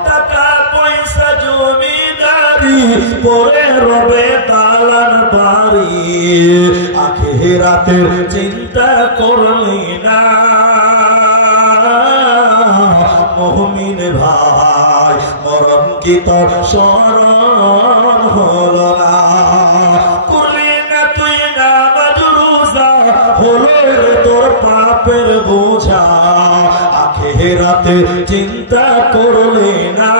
টাকা পয়সা জমিদারি পরে রবে দালান বাড়ি, আখিরাতের চিন্তা করলি না মুমিন ভাই, মরণ কি তোর স্মরণ হলো না। করলি না তুই নামাজ রোজা, হলো রে তোর পাপের বোঝা, আখিরাতে চিন্তা করলি না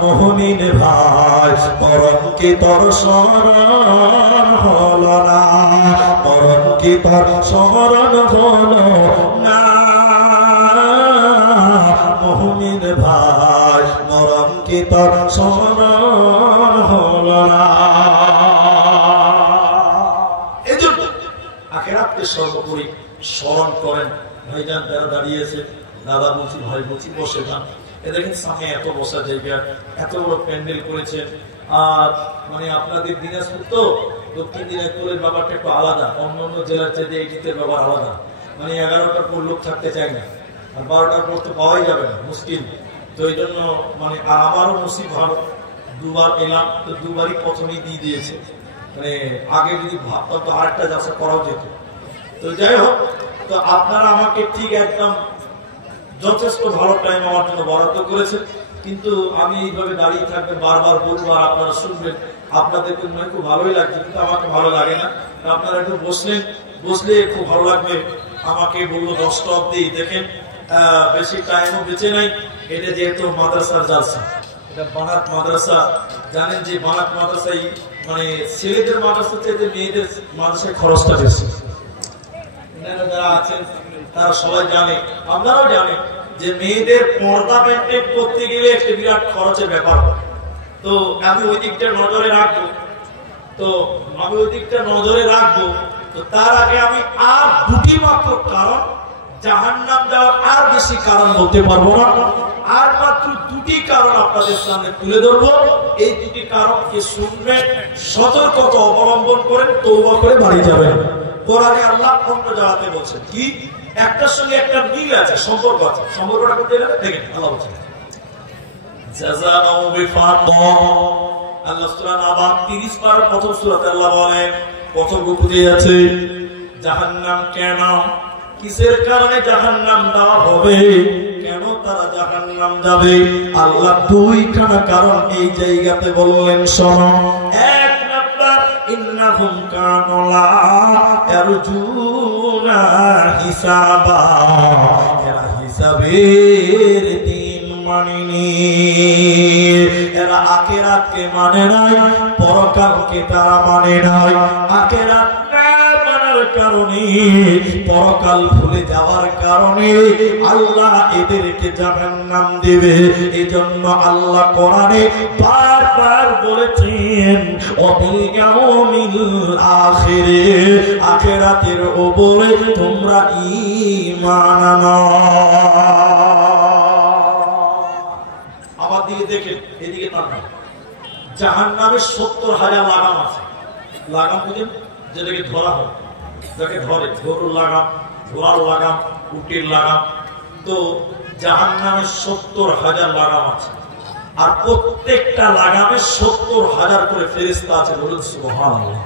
মুমিন ভাই, মরণ কি তোর স্মরণ হলো না, মরণ কি তোর স্মরণ হলো না মুমিন ভাই, মরণ কি তোর স্মরণ হলো না। এজন্য আখিরাতকে সর্বোপরি স্মরণ করেন। ভাইজান যারা দাঁড়িয়েছে, দাদা বলছি, ভাই বলছি, বসে যান। এ দেখেন সামনে এত বসার জায়গা, এত বড় প্যান্ডেল করেছেন। আর মানে আপনাদের দিনাজপুর তো দক্ষিণ দিনাজপুরের ব্যাপারটা একটু আলাদা, অন্য অন্য জেলার চাইতে এই গীতের ব্যাপার আলাদা। মানে 11টার পর লোক থাকতে চায় না, আর 12টার পর তো পাওয়াই যাবে না, মুশকিল। তো এই জন্য মানে, আর আমারও নসিব ভালো, দুবার এলাম, তো দুবারই প্রথমেই দিয়ে দিয়েছে। মানে আগে যদি ভাবতাম তো আরেকটা জালসা করাও যেত। তো যাই হোক, তো আপনারা আমাকে ঠিক একদম যথেষ্ট ভালো টাইম আমার জন্য বরাদ্দ করেছেন। কিন্তু আমি এইভাবে দাঁড়িয়ে থাকবেন, বারবার বলবো আর আপনারা শুনবেন, আপনাদেরকে মনে খুব ভালোই লাগছে, কিন্তু আমাকে ভালো লাগে না। আপনারা একটু বসলেন, বসলে খুব ভালো লাগবে। আমাকে বললো 10টা অব্দি, দেখেন বেশি টাইমও বেঁচে নাই। এটা যেহেতু মাদ্রাসার জালসা, এটা বানাত মাদ্রাসা, জানেন যে বানাত মাদ্রাসায় মানে ছেলেদের মাদ্রাসা চাইতে মেয়েদের মাদ্রাসায় খরচটা বেশি। যারা আছেন তারা সবাই জানে, আপনারাও জানেন যে মেয়েদের পর্দা মেনটেন করতে গেলে একটা বিরাট খরচের ব্যাপার হয়। তো আমি ওই দিকটা নজরে রাখবো, তো তার আগে আমি আর দুটি মাত্র কারণ, জাহান্নাম যাওয়ার আর বেশি কারণ বলতে পারবো না, আর মাত্র দুটি কারণ আপনাদের সামনে তুলে ধরবো। এই দুটি কারণকে শুনবেন, সতর্কতা অবলম্বন করেন, তওবা করে বাড়ি যাবেন। কোরআনে আল্লাহ অন্য জায়গাতে বলছেন কি, একটার সঙ্গে একটা মিল আছে, সম্পর্ক আছে। সম্পর্কটা করতে গেলে দেখেন আল্লাহ বলছেন জাযাউ বিফাতা। আল্লাহ সূরা নাবা 30 পারা প্রথম সূরাতে আল্লাহ বলেন, প্রথম রুকুতে আছে জাহান্নাম কেন, কিসের কারণে জাহান্নাম দেওয়া হবে, কেন তারা জাহান্নাম যাবে। আল্লাহ দুইখানা কারণ এই জায়গাতে বললেন শোনো। এক নাম্বার, ইন্নাহুম কানু লা ইয়ারজুনা হিসাবা, এরা হিসাবে মানেনি, এরা আখিরাতকে মানে নাই, পরকালকে তারা মানে নাই। আখিরাত না মানার কারণে, পরকাল ভুলে যাওয়ার কারণে আল্লাহ এদেরকে জাহান্নাম দেবে। এজন্য আল্লাহ কোরআনে বারবার বলেছেন ওয়াবিল ইয়াউমিল আখিরে, আখিরাতের উপরে তোমরা ঈমান আনো। আবার দিকে দেখেন, এদিকে তাকান, জাহান্নামে 70,000 লাগাম আছে। লাগাম বুঝেন, যেটাকে ধরা হয়, যাকে ধরে, গরুর লাগাম, ঘোড়ার লাগাম, উটের লাগাম। তো জাহান্নামে 70,000 লাগাম আছে, আর প্রত্যেকটা লাগামে 70,000 করে ফেরেশতা আছে। বলুন সুবহানাল্লাহ,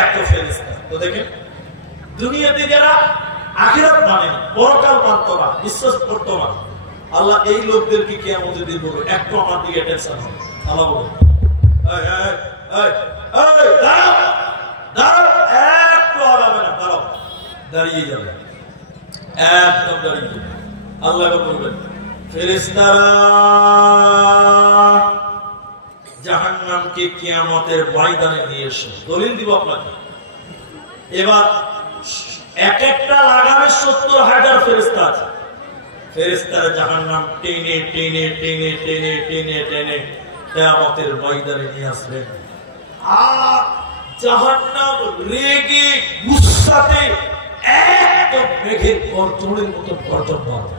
এত ফেরেশতা। তো দেখেন, দুনিয়াতে যারা আখিরাত মানে না, পরকাল মানত না, বিশ্বাস করত না, আল্লাহ এই লোকদেরকে কিয়ামতের দিন বলবে, একটু আমার দিকে টেনশন হবে। আল্লাহ বলবে একটু আগাবে না, দাঁড়াও, দাঁড়িয়ে যাবে, একদম দাঁড়িয়ে যাবে। আল্লাহ বলবেন ফেরেশতারা জাহান্নামকে কিয়ামতের ময়দানে নিয়ে এসো, দলিল দিব আপনাকে। এবার এক একটা লাগামে 70,000 ফেরেশতা আছে। ফেরেশতারা জাহান্নাম টেনে টেনে টেনে টেনে টেনে টেনে কিয়ামতের ময়দানে নিয়ে আসবেন। আর জাহান্নাম রেগে গুসাতে একদম মেঘের গর্জনের মতো গর্জন মারবে।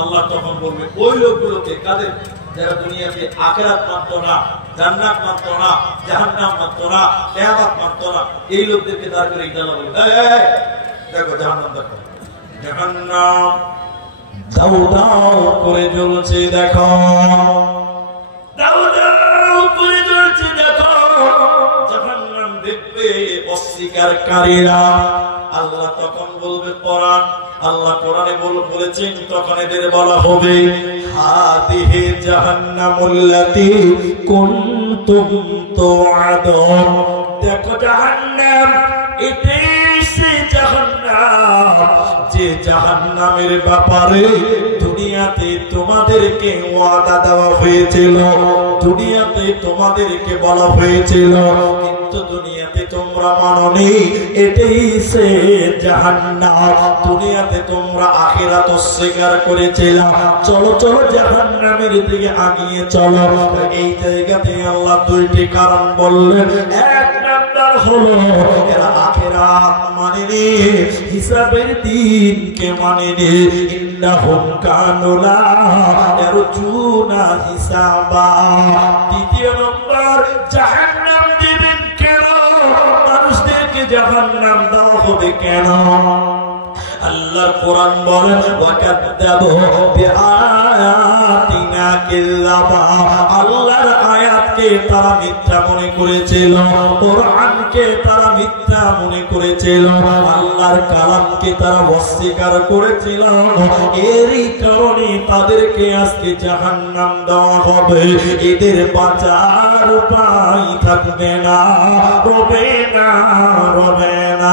আল্লাহ তখন বলবে ওই লোকগুলোকে, কাদের? যারা দুনিয়াতে আখিরাত মানত না, জান্নাত মানত না, জাহান্নাম মানত না, কিয়ামত মানত না, এই লোকদেরকে দাঁড় করে আল্লাহ বলবে দেখো জাহান্নাম, দেখো জাহান্নাম দাউ দাউ করে জ্বলছে, দেখো দাউ দাউ করে জ্বলছে, দেখো। জাহান্নাম দেখবে অস্বীকারীরা। আল্লাহ তখন বলবে কোরআন, আল্লাহ কোরআনে বলেছেন, তখন এদের বলা হবে হাদিহি জাহান্নামুল্লাতী কুনতুম তুআদুন। দেখো জাহান্নাম, এটাই সে জাহান্নাম যে জাহান্নামের ব্যাপারে দুনিয়াতে তোমাদেরকে ওয়াদা দেওয়া হয়েছিল, দুনিয়াতে তোমাদেরকে বলা হয়েছিল, কিন্তু দুনিয়াতে তোমরা মানোনি। এটাই সে জাহান্নাম, দুনিয়াতে তোমরা আখিরাত অস্বীকার করেছিলে। চলো চলো জাহান্নামের দিকে আগিয়ে চলো। এই জায়গাতে আল্লাহ দুইটি কারণ বললেন। এক নাম্বার হলো এরা আখিরাত মানেনি, হিসাবের দিনকে মানেনি। ইন্নাহুম কানু লা ইয়ারজুনা হিসাবা। দ্বিতীয় নম্বর, জাহান্নাম দিবেন কেন? মানুষদেরকে জাহান্নাম দেওয়া হবে কেন? আল্লাহ কোরআন বলেন ওয়াকাদ্দাবু বিআয়াতিনা কিল্লাবা। আল্লাহর আয়াতকে তারা মিথ্যা মনে করেছিল, কোরআনকে তারা মিথ্যা মনে করেছিল, আল্লাহর কালামকে তারা অস্বীকার করেছিল। এরই কারণে তাদেরকে আজকে জাহান্নাম দেওয়া হবে। এদের বাঁচার উপায় থাকবে না, রবে না, রবে না।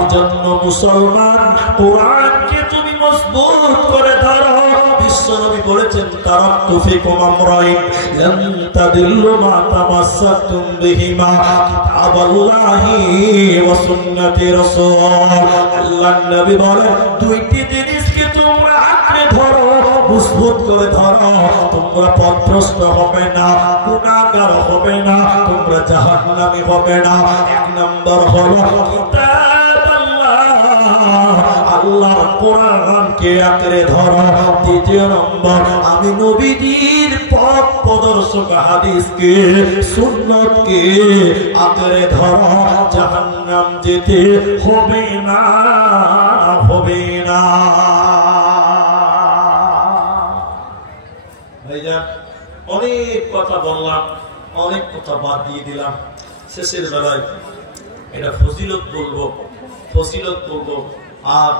এজন্য মুসলমান, কোরআনকে তুমি মজবুত করে ধরো। বিশ্বনবী বলেছেন তারাক্তু ফিকুম আমরাইন লান তাদিল্লু মা তামাসসাকতুম বিহিমা কিতাবাল্লাহি ওয়া সুন্নতি রাসূল। আল্লাহর নবী বলেন দুইটি জিনিসকে তোমরা আঁকড়ে ধরো, মজবুত করে ধরো, তোমরা পথভ্রষ্ট হবে না, গুনাহগার হবে না, তোমরা জাহান্নামী হবে না। এক নম্বর হলো আল্লাহর কোরআনকে আঁকড়ে ধরো। দ্বিতীয় নম্বর, আমি নবীজির পথ প্রদর্শক হাদিসকে, সুন্নতকে আঁকড়ে ধরো। জাহান্নাম যেতে হবে না, হবে না। ভাইজান, অনেক কথা বললাম, অনেক কথা বাদ দিয়ে দিলাম। শেষের বেলায় এটা ফজিলত বলবো, ফজিলত বলবো। আর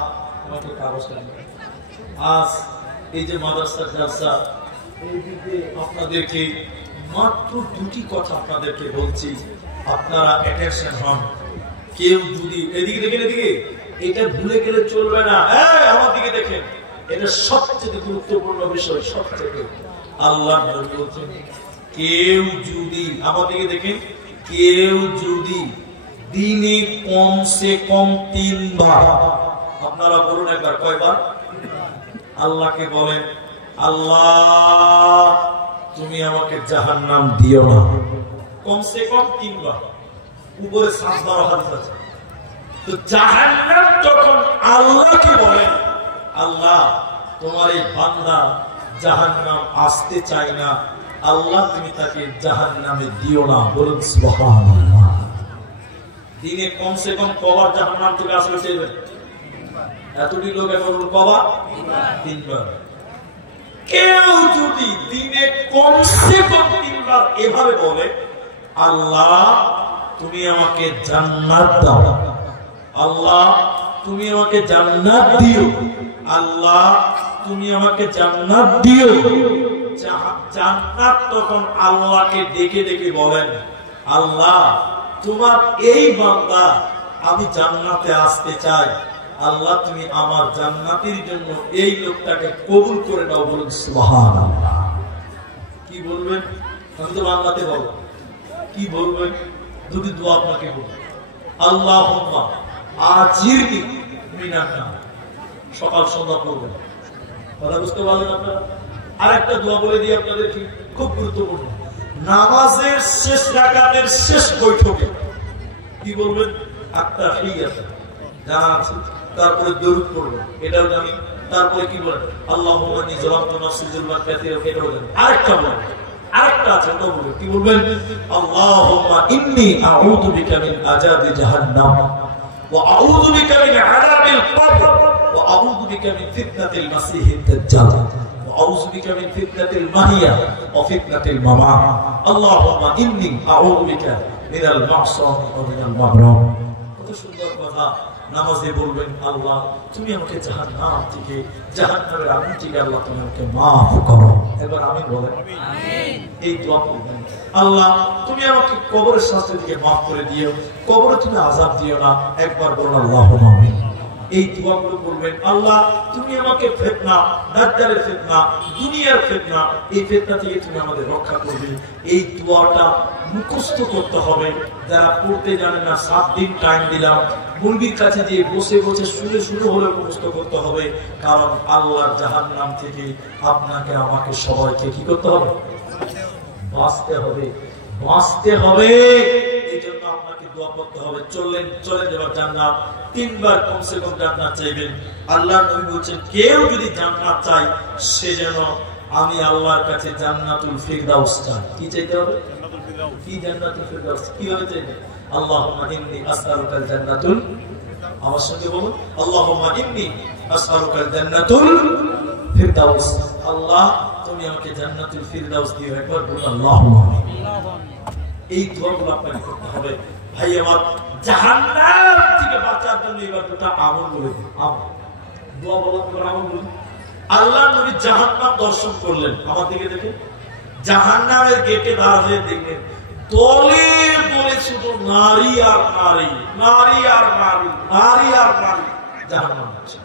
আমাকে কাগজ আজ এই যে মাদ্রাসার জালসা, এই দিকে আপনাদেরকে মাত্র দুটি কথা আপনাদেরকে বলছি, আপনারা অ্যাটেনশন হন। কেউ যদি এদিকে দেখেন, এদিকে এটা ভুলে গেলে চলবে না। আমার দিকে দেখেন, এটা সবচেয়ে গুরুত্বপূর্ণ বিষয়। সবচেয়ে আল্লাহ নবী বলছেন, কেউ যদি আমাদেরকে দেখেন, কেউ যদি দিনে কমসে কম 3 বার, আপনারা বলুন একবার কয়বার, আল্লাহকে বলেন, আল্লাহ তুমি আমাকে জাহান্নাম দিও না, কমসে কম 3 বার, উপরে 7 বার হাদিস আছে। তো জাহান্নাম তখন আল্লাহকে বলেন, আল্লাহ তোমার এই বান্দা জাহান্নাম আসতে চায় না, আল্লাহ তুমি তাকে জাহান্নামে দিও না। বলুন সুবহানাল্লাহ। দিনে কমসে কম কবার জাহান্নাম থেকে আসলে চাইবেন? এতটি লোক এখন কবার? 3 বার। কেউ যদি দিনে কমসে কম 3 বার এভাবে বলে, আল্লাহ তুমি আমাকে জান্নাত দাও, আল্লাহ তুমি আমাকে জান্নাত দিও, আল্লাহ তুমি আমাকে জান্নাত দিও। জান্নাত তখন আল্লাহকে ডেকে ডেকে বলেন, আল্লাহ তোমার এই বান্দা আমি জান্নাতে আসতে চাই, আল্লাহ তুমি আমার জান্নাতের জন্য এই লোকটাকে কবুল করে নাও। বলুন সুবহানাল্লাহ। কি বলবেন? আমি তো বাংলাতে বলবো, কি বলবেন? দুটি দোয়া আপনাকে বলবো। আল্লাহুম্মা আজিরনি মিনান নার, সকাল সন্ধ্যা পড়বেন। কথা বুঝতে পারলেন আপনারা? আরেকটা দোয়া বলে দিই আপনাদের, খুব গুরুত্বপূর্ণ। নামাজের শেষ রাকাতের শেষ বৈঠকে কি বলবেন? আত্তাহিয়াত জানা আছে, তারপরে দরুদ পড়বেন, এটাও জানি। তারপরে কি বলেন? আল্লাহুম্মা ইন্নী যালামতু নাফসি যুলমান কাসীরা, এটাও জানি। আরেকটা বলেন, আরেকটা আছে, ওটা বলবেন। কি বলবেন? আল্লাহুম্মা ইন্নী আউযু বিকা মিন আযাবি জাহান্নাম ওয়া আউযু বিকা মিন আযাবিল কবর ওয়া আউযু বিকা মিন ফিতনাতিল মাসিহিদ দাজ্জাল ওয়া আউযু বিকা মিন ফিতনাতিল মাহিয়া ওয়া ফিতনাতিল মামাত। আল্লাহুম্মা ইন্নী আউযু বিকা মিনাল মা'সামি ওয়া মিনাল মাগরাম। কত সুন্দর কথা। নামাজে বলবেন, আল্লাহ তুমি আমাকে জাহান্নাম থেকে, জাহান্নামের আগুন থেকে আল্লাহ তুমি আমাকে মাফ করো। এবার আমি বলেন, আমিন। এই দোয়া করবেন, আল্লাহ তুমি আমাকে কবরের শাস্তি থেকে মাফ করে দিও, কবরে তুমি আযাব দিও না। একবার বলুন আল্লাহুম্মা আমিন। এই দোয়াগুলো করবেন, আল্লাহ তুমি আমাকে ফিতনা, দাজ্জালের ফিতনা, দুনিয়ার ফিতনা, এই ফিতনা থেকে তুমি আমাদের রক্ষা করবে। এই দোয়াটা মুখস্থ করতে হবে। যারা পড়তে জানেন না, 7 দিন টাইম দিলাম, মুরগির কাছে যে বসে বসে শুনে শুনে হলে মুখস্থ করতে হবে। কারণ আল্লাহর জাহান্নাম থেকে আপনাকে আমাকে সবাইকে কি করতে হবে? বাঁচতে হবে, বাঁচতে হবে। এই জন্য আপনাকে দোয়া করতে হবে। চলে যাবার জান্নাত 3 বার কমসে কম জান্নাত চাইবেন। আল্লাহ নবী বলছেন, কেউ যদি জান্নাত চায়, সে যেন আমি আল্লাহর কাছে জান্নাতুল ফিরদাউস চাই। কি চাইতে হবে? কি জান্নাতুল ফিরদাউস? কিভাবে চাইবেন? আল্লাহুম্মা ইন্নী আসআলুকাল জান্নাতুল, আমার সঙ্গে বলুন, আল্লাহুম্মা ইন্নী আসআলুকাল জান্নাতুল ফিরদাউস। আল্লাহ তুমি আমাকে জান্নাতুল ফিরদাউস দিও। একবার বলুন আল্লাহুম্মা আমিন। এই দোয়াগুলো আপনাকে করতে হবে। ভাই আমার, জাহান্নাম থেকে বাঁচার জন্য এবার দুটো আমল বলে দিন। আমল দোয়া বলার পর আমল বলুন। আল্লাহ নবী জাহান্নাম দর্শন করলেন, আমার দিকে দেখে, জাহান্নামের গেটে দাঁড়িয়ে দেখলেন দলে দলে শুধু নারী আর নারী, নারী আর নারী, নারী আর নারী জাহান্নাম হচ্ছে।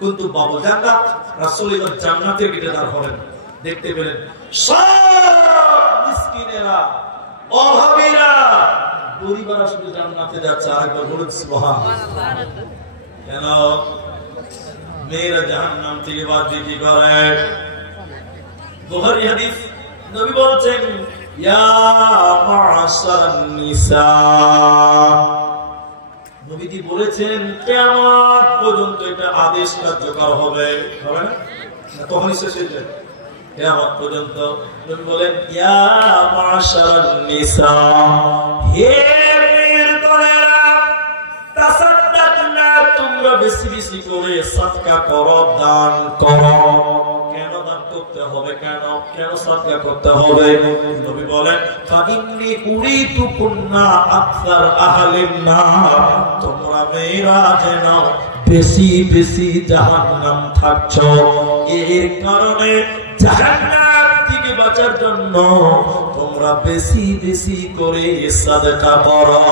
কিন্তু বাবু জান্নাত, রাসূল এবার জান্নাতের গেটে দাঁড় হলেন, দেখতে পেলেন সব মিসকিনেরা, অভাবীরা, গরিবরা শুধু জান্নাতে যাচ্ছে। আরেকবার বলুন সুবহানাল্লাহ। কেন? মেয়েরা জাহান্নাম থেকে বাঁচবে কি করে? বুখারী হাদিস, নবী বলছেন, ইয়া মা'শারান নিসা, নবীজি বলেছেন কিয়ামত পর্যন্ত এটা আদেশ কার্যকর হবে, হবে না? তখনই শেষ হয়ে যাবে। কিয়ামত পর্যন্ত নবী বলেন, ইয়া মা'শারান নিসা, হে মেয়ের দলেরা, তাসাদদাকনা, তোমরা বেশি বেশি করে সাদকা করো, দান করো। কেন দান করতে হবে? কেন কেন সাদকা করতে হবে? নবী বলেন, ফাইন্নী উরিতু কুন্না আকসার আহলিন নার, তোমরা মেয়েরা যেন বেশি বেশি জাহান্নাম থাকছো, এর কারণে জাহান্নাম থেকে বাঁচার জন্য তোমরা বেশি বেশি করে সাদকা করো।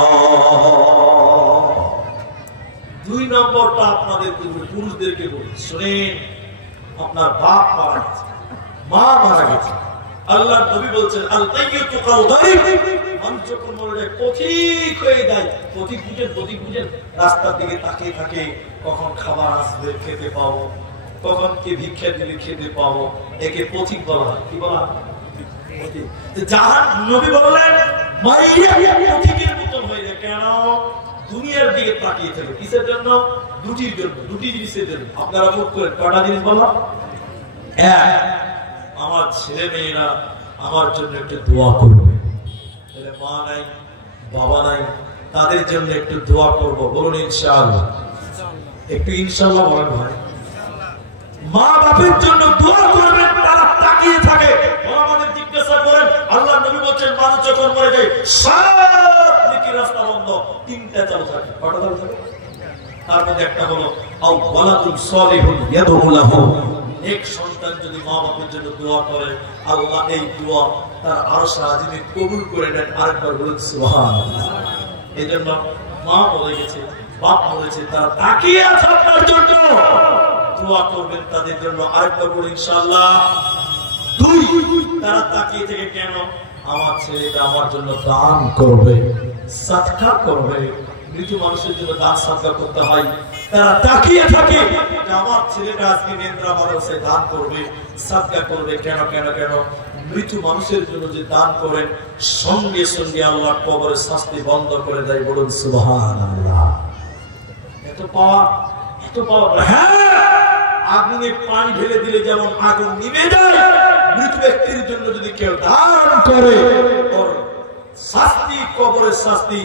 2 নম্বরটা আপনাদের পুরুষদেরকে বলি, শুনেন। আপনার বাপ মারা গেছে, মা মারা গেছে, আল্লাহ নবী বলছেন আল তাইয়্যিতু কাল গায়ব, মানুষ যখন মরে যায় পথিক হয়ে যায়। পথিক বুঝেন রাস্তার দিকে তাকিয়ে থাকে, কখন খাবার আসবে খেতে পাবো, কখন কে ভিক্ষা দিলে খেতে পাবো, একে পথিক বলা হয়। কি বলা? নবী বললেন মাইয়া পথিকের মতন হয়ে যায়। কেন? দুনিয়ার দিকে তাকিয়ে থাকে। কিসের জন্য? দুটির জন্য, দুটি জিনিসের জন্য। আপনারা মুখ করেন, কটা জিনিস বললাম? আমার ছেলে মেয়েরা আমার জন্য একটু দোয়া করবে, মা নাই বাবা নাই, তাদের জন্য একটু দোয়া করবো। বলুন ইনশাআল্লাহ। একটু ইনশাআল্লাহ বলেন ভাই। মা বাপের জন্য দোয়া করবেন, তারা তাকিয়ে থাকে। আমাদের জিজ্ঞাসা করেন, আল্লাহ নবী বলছেন মানুষ যখন মরে যায় সব নেকির রাস্তা বন্ধ, তিনটা চালু থাকে। কটা চালু থাকে? তার মধ্যে একটা হলো আও ওয়ালাদুন সালিহুন ইয়াদউ লাহু, এক সন্তান যদি মা বাপের জন্য দোয়া করে আল্লাহ এই দোয়া তার আরশ আজিমে কবুল করে নেন। আরেকবার বলুন সুবহানাল্লাহ। এজন্য মা বলে গেছে, বাপ বলেছে, তারা তাকিয়ে আছে আপনার জন্য, দোয়া করবেন তাদের জন্য। আরেকবার বলুন ইনশাআল্লাহ। দুই, তারা তাকিয়ে থেকে কেন? আমার ছেলেটা আমার জন্য দান করবে, সাদকা করবে। মৃত মানুষের জন্য দান সাদকা করতে হয়। তারা তাকিয়ে থাকে যে আমার ছেলেটা আজকে নেত্রা মাদ্রাসায় দান করবে, সাদকা করবে। কেন? মৃত মানুষের জন্য যে দান করেন সঙ্গে সঙ্গে আল্লাহ কবরের শাস্তি বন্ধ করে দেয়। বলুন সুবহানাল্লাহ। এত পাওয়া। হ্যাঁ, আগুনে পানি ঢেলে দিলে যেমন আগুন নিভে যায়, মৃত ব্যক্তির জন্য যদি কেউ দান করে ওর শাস্তি, কবরের শাস্তি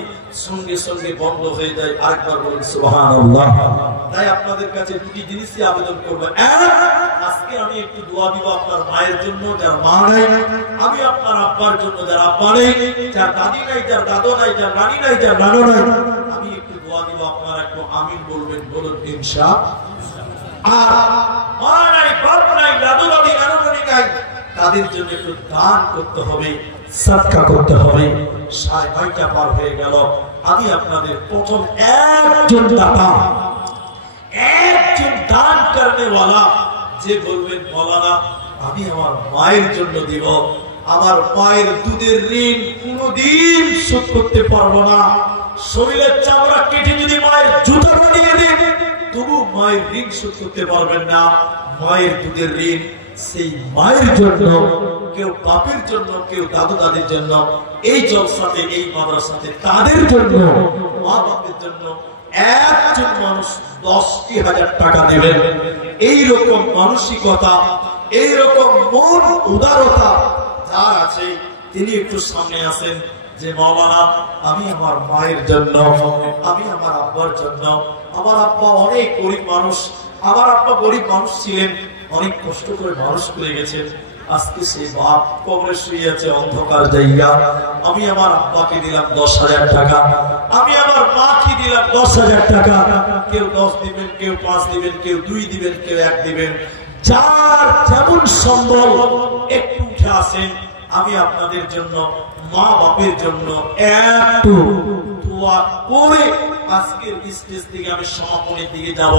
সঙ্গে সঙ্গে বন্ধ হয়ে যায়। আরেকবার বলুন সুবহানাল্লাহ। তাই আপনাদের কাছে দুটি জিনিসই আবেদন করবো। আজকে আমি একটু দোয়া দিব আপনার মায়ের জন্য যার মা নাই, আমি আপনার আব্বার জন্য যার আব্বা নেই, যার দাদি নাই, যার দাদু নাই, যার নানি নাই, যার নানু নাই, আমি একটু দোয়া দিব, আপনারা একটু আমিন বলবেন। বলুন ইনশাআল্লাহ। আর মা নাই, বাপ নাই, দাদু দাদি, নানু নানি নাই, তাদের জন্য একটু দান করতে হবে, সাদকা করতে হবে। 9:30 পার হয়ে গেল। আমি আপনাদের প্রথম একজন দান করনেওয়ালা যে বলবেন মাওলানা আমি আমার মায়ের জন্য দিব, আমার মায়ের দুধের ঋণ কোনদিন শোধ করতে পারবো না, শরীরের চামড়া কেটে যদি মায়ের জুতা বানিয়ে দেন তবু মায়ের ঋণ শোধ করতে পারবেন না। মায়ের দুধের ঋণ সেই মায়ের জন্য, কেউ বাপের জন্য, কেউ দাদু দাদির জন্য, এই জলসাতে, এই মাদ্রাসাতে তাদের জন্য, মা বাপের জন্য একজন মানুষ 10,000 টাকা দেবেন। এইরকম মানসিকতা, এইরকম মন উদারতা যার আছে তিনি একটু সামনে আসেন যে মাওলানা আমি আমার মায়ের জন্য, আমি আমার আব্বার জন্য, আমার আব্বা অনেক গরিব মানুষ, আমার আব্বা গরিব মানুষ ছিলেন, অনেক কষ্ট করে মানুষ করে গেছেন, আজকে সেই বাপ কবরে শুয়ে আছে অন্ধকার জায়গা, আমি আমার আব্বাকে দিলাম 10,000 টাকা, আমি আমার মাকে দিলাম 10,000 টাকা। কেউ 10 দিবেন, কেউ 5 দিবেন, কেউ 2 দিবেন, কেউ 1 দিবেন, যার যেমন সম্ভব একটু উঠে আসেন। আমি আপনাদের জন্য, মা বাপের জন্য একটু দোয়া করে আজকের স্টেজ থেকে আমি সমাপনের দিকে যাব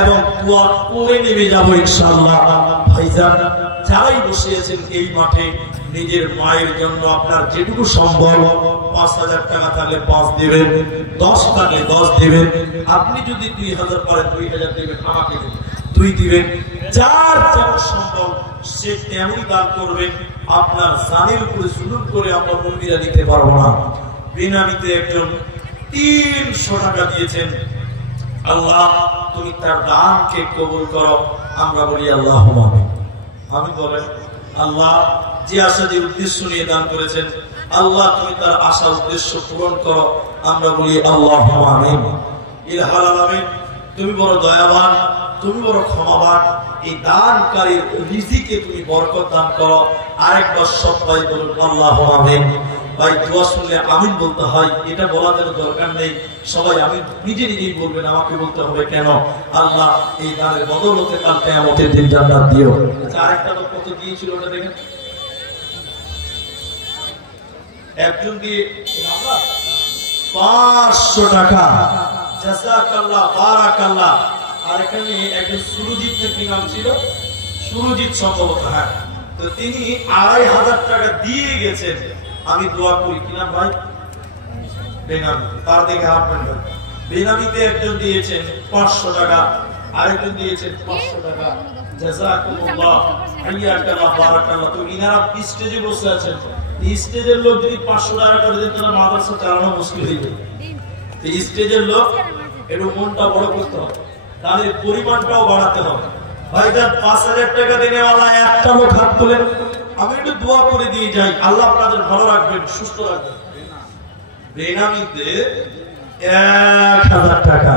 এবং দোয়া করে নেমে যাবো ইনশাআল্লাহ। ভাইজান যারাই বসে আছেন এই মাঠে, নিজের মায়ের জন্য আপনার যেটুকু সম্ভব, 5,000 টাকা থাকলে 5 দিবেন, 10 থাকলে 10 দিবেন, আপনি যদি 2,000 পারেন 2,000 দিবেন, আমাকে 2 দিবেন, যার যেমন সম্ভব সে তেমনই দান করবেন। আপনার জানের উপরে জুলুম করে আমরা মুমিরা নিতে পারবো না। বেনামিতে একজন 300 টাকা দিয়েছেন, আল্লাহ তুমি তার দানকে কবুল করো। আমরা বলি আল্লাহুম্মা আমিন। আমি বলেন আল্লাহ যে আশা, যে উদ্দেশ্য নিয়ে দান করেছেন, আল্লাহ তুমি তার আশা উদ্দেশ্য পূরণ করো। আমরা বলি আল্লাহুম্মা আমিন। ইলাহুল আলামিন তুমি বড় দয়াবান, তুমি বড় ক্ষমাবান, এই দানকারীর রিজিকে তুমি বরকত দান করো। আরেকবার সবাই বলুন আল্লাহুম্মা আমিন। ভাই দোয়া শুনলে আমিন বলতে হয়, এটা বলার জন্য দরকার নেই, সবাই আমিন নিজে নিজেই বলবেন, আমাকে বলতে হবে কেন? আল্লাহ এই দানের বদৌলতে কাল কিয়ামতের দিন জান্নাত দিও। আরেকটা লোক কত দিয়েছিল ওটা দেখেন, একজন দিয়ে 500 টাকা, জাযাকাল্লাহ বারাকাল্লাহ। আর এখানে একজন সুরজিৎ নাকি নাম ছিল, সুরজিৎ সম্ভবত, হ্যাঁ। তো তিনি 2500 টাকা দিয়ে গেছেন। আমি দোয়া করি কিনা ভাই, বেনামি, তার দিকে হাত বাড়ান। বেনামিতে একজন দিয়েছেন 500 টাকা, আরেকজন দিয়েছেন 500 টাকা। জাযাকুমুল্লাহ, হাইয়াকাল্লাহ, বারাকাল্লাহ। তো ইনারা স্টেজে বসে আছেন, স্টেজের লোক যদি 500 টাকা করে দেন তাহলে মাদ্রাসা চালানো মুশকিল হয়ে যাবে। স্টেজের লোক একটু মনটা বড় করতে হবে, তাদের পরিমাণটাও বাড়াতে হবে। ভাইজান 5000 টাকা দেনেওয়ালা একটা লোক হাত তোলেন, আমি একটু দোয়া করে দিয়ে যাই, আল্লাহ আপনাদের ভালো রাখবেন, সুস্থ রাখবেন। বেনামিতে 1000 টাকা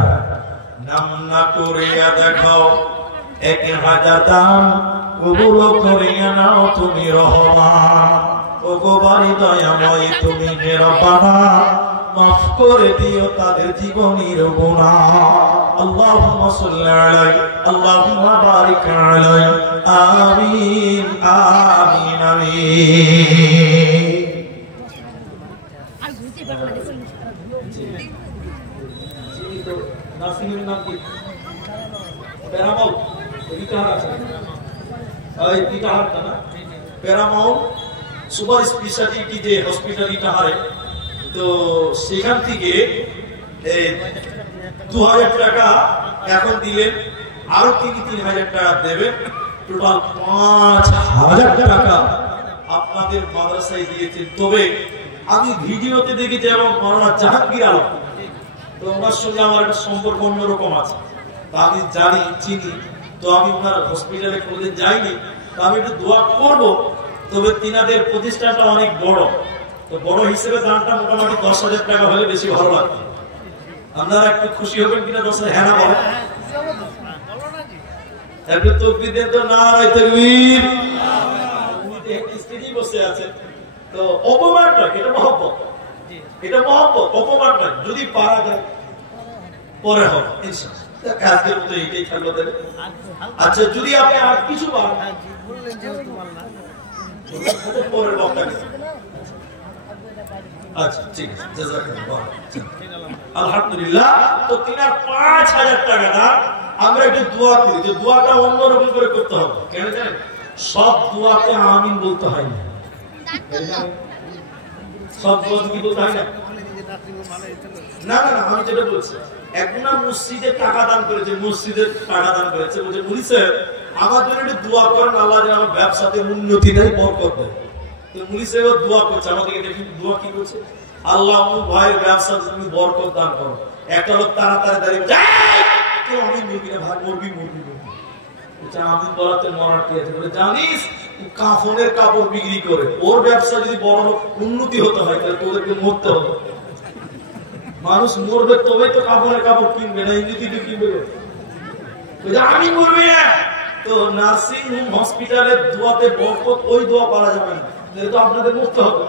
নাম না করিয়া দেখাও, 1000 দাম কবুল করিয়া নাও তুমি রহমান। ওগো বাড়ি দয়াময় তুমি মেহরবানা, মাফ করে দিও তাদের জীবনের গুনাহ। আল্লাহুম্মা সাল্লি আলাইহি, আল্লাহুম্মা বারিক আলাইহি, আমিন আমিন আমিন। আর ঘুরতে পারবে না, দেখুন তো নাসিমের নাম কি? প্যারামাউন্ট রিটার আছে, এই রিটারটা না, প্যারামাউন্ট সুপার স্পেশালিটি যে হসপিটাল ইটাহারে, তো সেখান থেকে 2000 টাকা এখন দিলেন, আরো 3000 টাকা দেবেন, টোটাল 5000 টাকা আপনাদের মাদ্রাসায় দিয়েছেন। তবে আমি ভিডিওতে দেখেছি এবং মাওলানা জাহাঙ্গীর আলম, তো ওনার সঙ্গে আমার একটা সম্পর্ক অন্যরকম আছে, তা আমি জানি চিনি, তো আমি ওনার হসপিটালে কোনোদিন যাইনি, তো আমি একটু দোয়া করবো। তবে তিনাদের প্রতিষ্ঠানটা অনেক বড়, তো বড় হিসেবে দামটা মোটামুটি 10,000 টাকা হলে বেশি ভালো লাগবে। আপনারা একটু খুশি হবেন কিনা? 10,000 হ্যাঁ না বলেন, একটু তাকবীর দেন তো, নারায়ে তাকবীর। স্টেজে বসে আছে, তো অপমানটা, এটা মহব্বত, এটা মহব্বত, অপমান নয়। যদি পারা যায় পরে হবে ইনশাআল্লাহ, আজকের মতো এইটাই থাকলো। আচ্ছা, যদি আপনি আর কিছু পান পরের বক্তা, আচ্ছা ঠিক আছে, জাযাকাল্লাহ। আলহামদুলিল্লাহ। তো তিনার 5000 টাকা দাম, আমরা একটু দোয়া করি, তো দোয়াটা অন্যরকম করে করতে হবে। কেন জানেন? সব দোয়াতে আমিন বলতে হয় না, সব দোয়া কি বলতে হয় না? না না না, আমি যেটা বলছি, এখন মসজিদে টাকা দান করেছে, মসজিদের টাকা দান করেছে, বলছে মুনি সাহেব আমার জন্য একটু দোয়া করেন, আল্লাহ যেন আমার ব্যবসাতে উন্নতি দেয়, বরকত দেয়। তো মুনি সাহেব দোয়া করছে, আমাদেরকে দেখি দোয়া কি করছে, আল্লাহ আমার ভাইয়ের ব্যবসা তুমি বরকত দান করো। একটা লোক তাড়াতাড়ি দাঁড়িয়ে কেউ আমি মুরগি না ভাই, মুরগি মুরগি মুরগি, আমি বলাতে মরার কি আছে? জানিস কাফনের কাপড় বিক্রি করে ওর ব্যবসা যদি বড় উন্নতি হতে হয় তাহলে তোদেরকে মরতে হবে। মানুষ মরবে তবেই তো কাপড়ের কাপড় কিনবে, না এমনিতে কিনবে। আমি মরবি না, তো নার্সিং হোম হসপিটালের দোয়াতে বরকত, ওই দোয়া করা যাবে না, তো আপনাদের মরতে হবে।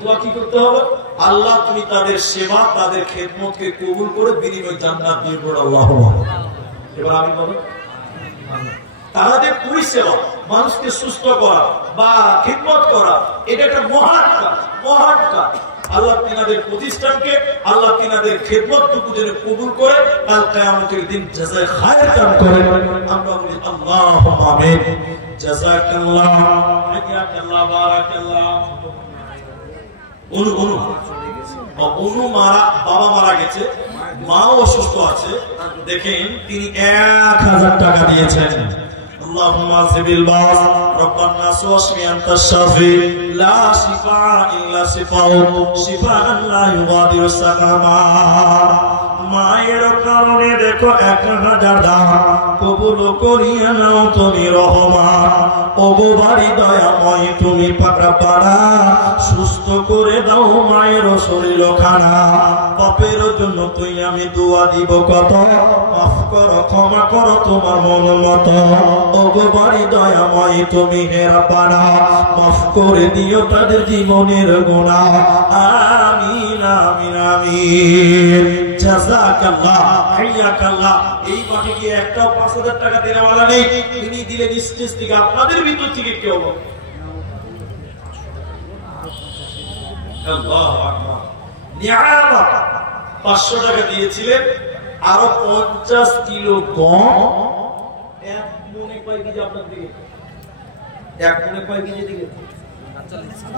দোয়া কি করতে হবে? আল্লাহ তুমি তাদের সেবা, তাদের খেদমতকে কবুল করে বিনিময় জান্নাত দিয়ে পড়ো, আল্লাহ। এবার আমি বলো, তাদের পরিষেবা, মানুষকে সুস্থ করা বা খিদমত করা, এটা একটা মহান কাজ, মহান কাজ। আল্লাহ তিনাদের প্রতিষ্ঠানকে, আল্লাহ তিনাদের খিদমতটুকু যেন কবুল করে কাল কিয়ামতের দিন জাযায়ে খায়ের দান করেন। আমরা বলি আল্লাহুম্মা আমিন। জাযাকাল্লাহ, হাইয়াকাল্লাহ, বারাকাল্লাহ। অনু বাবা মারা গেছে, মাও অসুস্থ আছে, দেখেন তিনি 1000 টাকা দিয়েছেন। اللهم اذهب الباس رب الناس واشف انت الشافي لا شفاء الا شفاؤك شفاء لا يغادر سقما। মায়ের কারণে দেখো 1000 দান কবুল করিয়া নাও তুমি রহমান। ওগো বাড়ি দয়াময় তুমি পাকা পাড়া, সুস্থ করে দাও মায়ের শরীর খানা। পাপের জন্য তুই আমি দোয়া দিব কত, মাফ করো ক্ষমা করো তোমার মন মতো। ওগো বাড়ি দয়াময় তুমি মেহেরবানা, মাফ করে দিও তাদের জীবনের গুনাহ। আমিন আমিন আমিন। জাযাকাল্লাহ, হাইয়াকাল্লাহ। এই মাঠে কি একটাও 5000 টাকা দেওয়ালা নেই? তিনি দিলেন স্টেজ থেকে, আপনাদের ভিতর থেকে কেউ। আল্লাহু আকবার। নিয়ামত 500 টাকা দিয়েছিলেন, আরো 50 কিলো গম, এক মনে কয় কি আপনার দিকে এক মনে কয় কেজি দিকে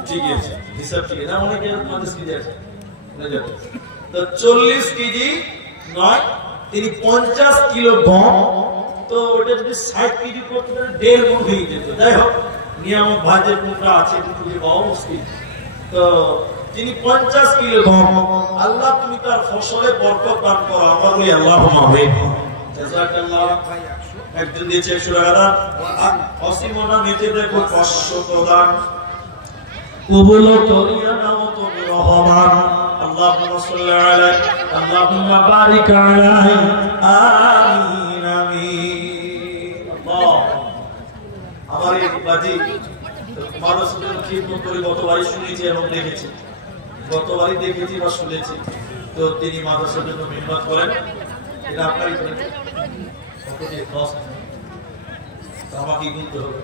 ঠিক আছে, হিসাব ঠিক আছে না, অনেকে 50 কেজি আছে তো 40 কেজি নয়, তিনি 50 কিলো গম, তো ওটা যদি 60 কেজি করতে তাহলে 1.5 গুণ হয়ে যেত। যাই হোক, নিয়ামক ভাজের কোনটা আছে একটু খুঁজে পাওয়া মুশকিল। তো তিনি 50 কিলো গম, আল্লাহ তুমি তার ফসলে বরকত দান করো, আমরা বলি আল্লাহুম্মা আমিন। জাযাকাল্লাহ। একজন দিয়েছে 100 টাকা, অসীমনা মেতে দেখো 500 প্রদান, কবুল করিয়া নাও তুমি রহমান। আল্লাহুম্মা সাল্লি আলাইহি, আল্লাহুম্মা বারিক আলাইহি, আমিন আমিন। আল্লাহ আমার এই বাজি মাদ্রাসার খিদমত করে গতবারই শুনেছি এবং দেখেছি, গতবারই দেখেছি বা শুনেছি। তো তিনি মাদ্রাসার জন্য মেহনত করেন, এটা আপনারই করেন, আমাকে গুনতে হবে,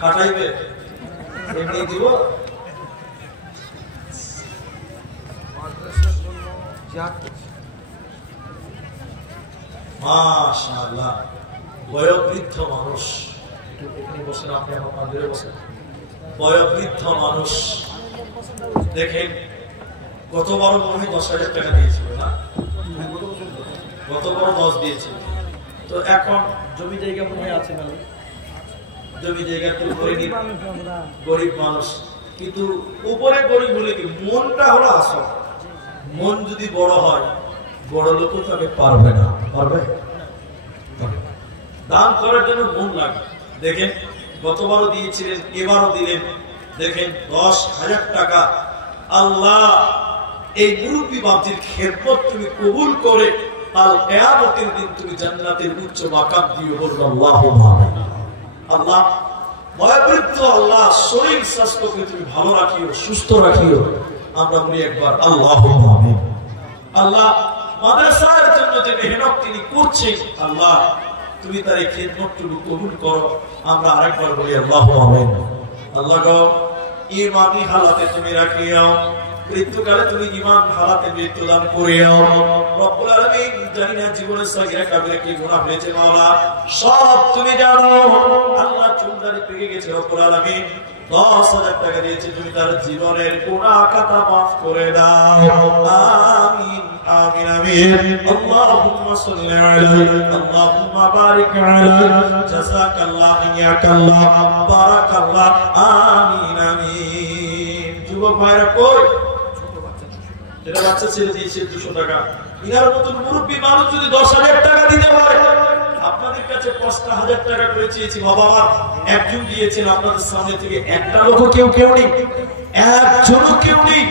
খাটাইবে এমনি দিব। মাশাআল্লাহ, বয়োবৃদ্ধ মানুষ, এখানে বসেন আপনি, আমার মন্দিরে বসেন, বয়োবৃদ্ধ মানুষ দেখেন। গতবার মনে হয় 10,000 টাকা দিয়েছিল না, গতবার 10 দিয়েছিল। তো এখন জমি জায়গা মনে হয় আছে না, জমি জায়গা তো গরিব মানুষ, কিন্তু উপরে গরিব বলে কি মনটা হলো আসল। মন যদি বড় হয়, বড় লোক তাকে পারবে না, পারবে দান করার জন্য মন লাগে। দেখেন গতবারও দিয়েছিলেন, এবারও দিলেন। দেখেন 10,000 টাকা আল্লাহ এই মুরব্বী বাপজির খেদমত তুমি কবুল করে কাল কিয়ামতের দিন তুমি জান্নাতের উচ্চ মাকাম দিও, বলবো আল্লাহুম্মা আমিন। আল্লাহ বয়োবৃদ্ধ, আল্লাহ শরীর স্বাস্থ্যকে তুমি ভালো রাখিও, সুস্থ রাখিও, আমরা বলি একবার আল্লাহুম্মা আমিন। আল্লাহ মাদ্রাসার জন্য যে মেহনত তিনি করছেন, আল্লাহ তুমি তার এই খেদমতটুকু কবুল করো, আমরা আরেকবার বলি আল্লাহুম্মা আমিন। আল্লাহ গো ঈমানি হালাতে তুমি রাখিও, মৃত্যুকালে তুমি ঈমান হালাতে মৃত্যু দান করিও। রব্বুল আলামিন জানি না জীবনের সাগিরা কাবিরা কি গুনাহ হয়েছে মাওলা, সব তুমি জানো। আল্লাহ চুলদারি পেকে গেছে, রব্বুল আলামিন 10,000 টাকা দিয়েছে, তুমি তার জীবনের গুনাহ খাতা মাফ করে দাও, আমিন আমিন আমিন। আল্লাহুম্মা সাল্লি আলাইহি, আল্লাহুম্মা বারিক আলাইহি, জাযাকাল্লাহু ইয়াকাল্লাহ, বারাকাল্লাহ, আমিন আমিন। যুবক ভাইরা কই, যেটা বাচ্চা ছেলে দিয়েছে 200 টাকা, ইনার মতন মুরব্বী মানুষ যদি 10,000 টাকা দিতে পারে, আপনাদের কাছে 5,000 টাকা করে চেয়েছি, বাবা আমার একজন দিয়েছেন, আপনাদের সামনে থেকে একটা লোক কেউ নেই, একজনও কেউ নেই।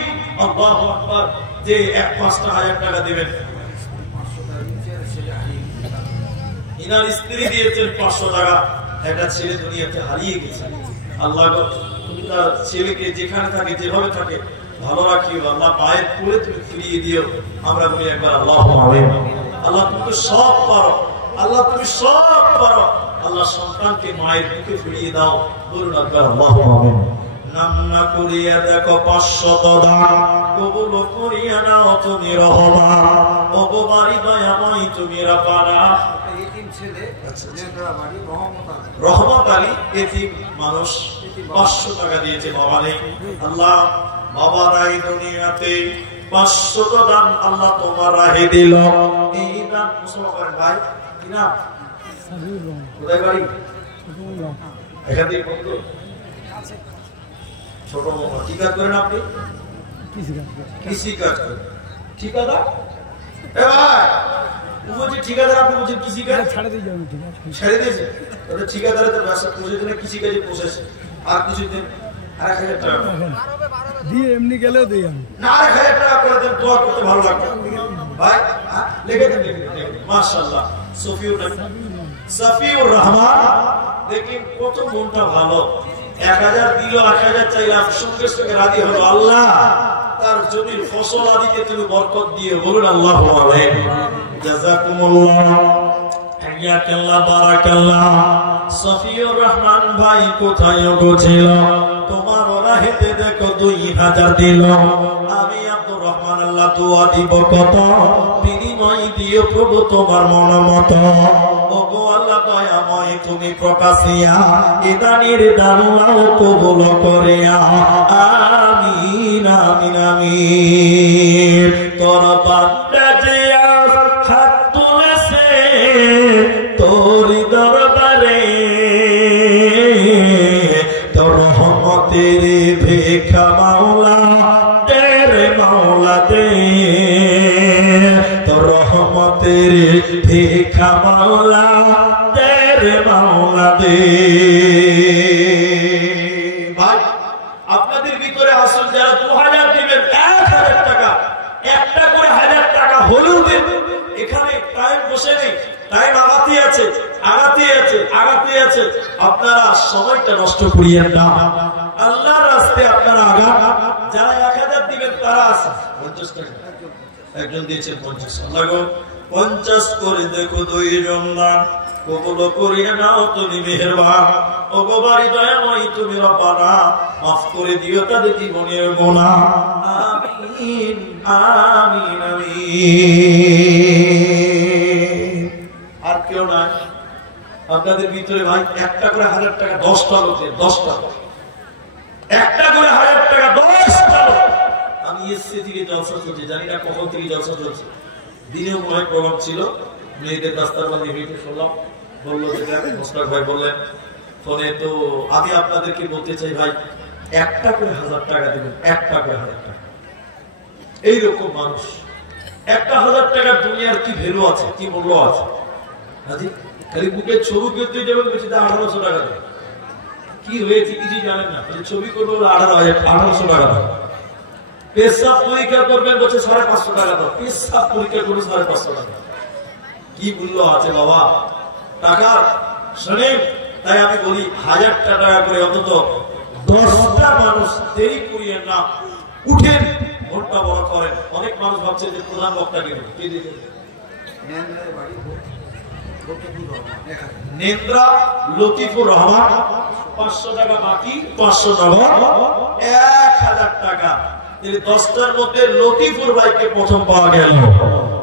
আল্লাহু আকবার, যে 5,000 টাকা দিবেন। ইনার স্ত্রী দিয়েছেন 500 টাকা, একটা ছেলে দুনিয়াতে হারিয়ে গেছে। আল্লাহ তুমি তার ছেলেকে যেখানে থাকে, যেভাবে থাকে ভালো রাখিও, আল্লাহ পায়ের কোলে তুমি ফিরিয়ে দিও, আমরা বলি একবার আল্লাহুম্মা আমিন। আল্লাহ তুমি তো সব পারো, আল্লাহ তুমি সব পারো, আল্লাহ সন্তানকে মায়ের বুকে ফিরিয়ে দাও, বলুন একবার আল্লাহুম্মা আমিন। নাম না করিয়া দেখো 500 দান, কবুল করিয়া নাও তুমি রহমান, ওগো বাড়ি দয়াময় তুমি রাব্বানা। এতিম ছেলে নেত্রাবাড়ি রহমত আলী, এতিম মানুষ 500 টাকা দিয়েছে, বাবা নেই। আল্লাহ বাবা নাই দুনিয়াতে, 500 দান আল্লাহ তোমার রাহে দিল। এই দান মুসলমান ভাই কি নাম, কোথায় বাড়ি, এখান থেকে বন্ধু ছোট মামা। কি কাজ করেন আপনি? কৃষি কাজ করেন। ঠিকাদার? এ ভাই ও বলছে ঠিকাদার, আপনি বলছেন কৃষি কাজ ছেড়ে দিয়েছে। ওটা ঠিকাদারে তো ব্যবসা পুষে দিনে, কৃষি কাজে পুষেছে। আর কিছুদিন 1,000 টাকা দিয়ে এমনি গেলেও দিই আমি না, 1,000 টাকা করে দেন, দোয়া করতে ভালো লাগবে ভাই। লিখে দেন, মাশাআল্লাহ। সফিউর রহমান, দেখেন কত মনটা ভালো। 1,000 দিল, 1,000 চাইলাম, সঙ্গে সঙ্গে রাজি হলো। আল্লাহ তার জমির ফসল আদিকে তুমি বরকত দিয়ে, বলুন আল্লাহুম্মা আমিন। জাযাকুমুল্লাহ, হাইয়াকাল্লাহ, বারাকাল্লাহ। সফিউর রহমান ভাই কোথায় গেছিল, তোমার রাহেতে দেখো 2,000 দিল। আমি আব্দুর রহমান আল্লাহ দোয়া দিব কত, বিনিময় দিও প্রভু তোমার মন মতো। ওগো আল্লাহ দয়াময় তুমি প্রকাশিয়া ইদানির দানও কবুল করিয়া আমিন আমিন আমিন। তোর বান্দা যে হাত তুলেছে তোর দরবারে, তোর রহমতের ভিক্ষা মাওলা দে রে মাওলা দে, তোর রহমতের ভিক্ষা মাওলা দে রে মাওলা দে। ভাই আপনাদের ভিতরে আসল যারা 2000 দিবেন 1000 টাকা, একটা করে 1000 টাকা হলেও দেন। এখানে টাইম বসে নেই, টাইম আগাতে আছে আগাতে আছে আগাতে আছে। আপনারা সময়টা নষ্ট করিয়েন না, আল্লাহর রাস্তায় আপনারা আগান। যারা 1000 দিবেন তারা আছে 50 টাকা, একজন দিয়েছেন 50, আল্লাহ গো 50 করে দেখো 2 জন দান কবুল করিয়ে নাও তুমি মেহেরবান। ও গো বাড়ি দয়াময় তুমি রব্বানা মাফ করে দিও তাদের জীবনের গুনাহ। আমিন আমিন আমিন। আর কেউ নাই আপনাদের ভিতরে ভাই একটা করে 1000 টাকা 10টা লোক, 10টা একটা করে 1000 টাকা 10টা লোক। আমি এসসি থেকে জলসা চলছে, জানি না কখন থেকে জলসা চলছে। দিনেও মনে প্রোগ্রাম ছিল, মেয়েদের দাস্তারবন্দি মিটে শুনলাম, বললো যেটা মোস্তাক ভাই বললেন ফোনে। তো আমি আপনাদেরকে বলতে চাই ভাই একটা করে 1000 টাকা দেবেন, একটা করে 1000 টাকা। এইরকম মানুষ একটা 1000 টাকার দুনিয়ার কি ভ্যালু আছে, কি মূল্য আছে? হাজি খালি বুকে ছবি করতে যাবেন বেশি 1800 টাকা দেবেন, কি হয়েছে কিছুই জানেন না, ছবি করবো 1800 টাকা দেবেন। পেশাব পরীক্ষা করবেন বলছে 550 টাকা দাও, পেশাব পরীক্ষা করবে 550 টাকা। কি মূল্য আছে বাবা টাকার? শোনেন, তাই আমি বলি 1000 টাকা করে অন্তত 10টা মানুষ দেরি করিয়েন না, উঠেন ভোটটা বড় করেন। অনেক মানুষ ভাবছে যে প্রধান বক্তাকে নেন্দ্রা লতিফুর রহমান 500 টাকা বাকি, 500 টাকা 1000 টাকা। 10টার মধ্যে লতিফুর ভাইকে প্রথম পাওয়া গেল।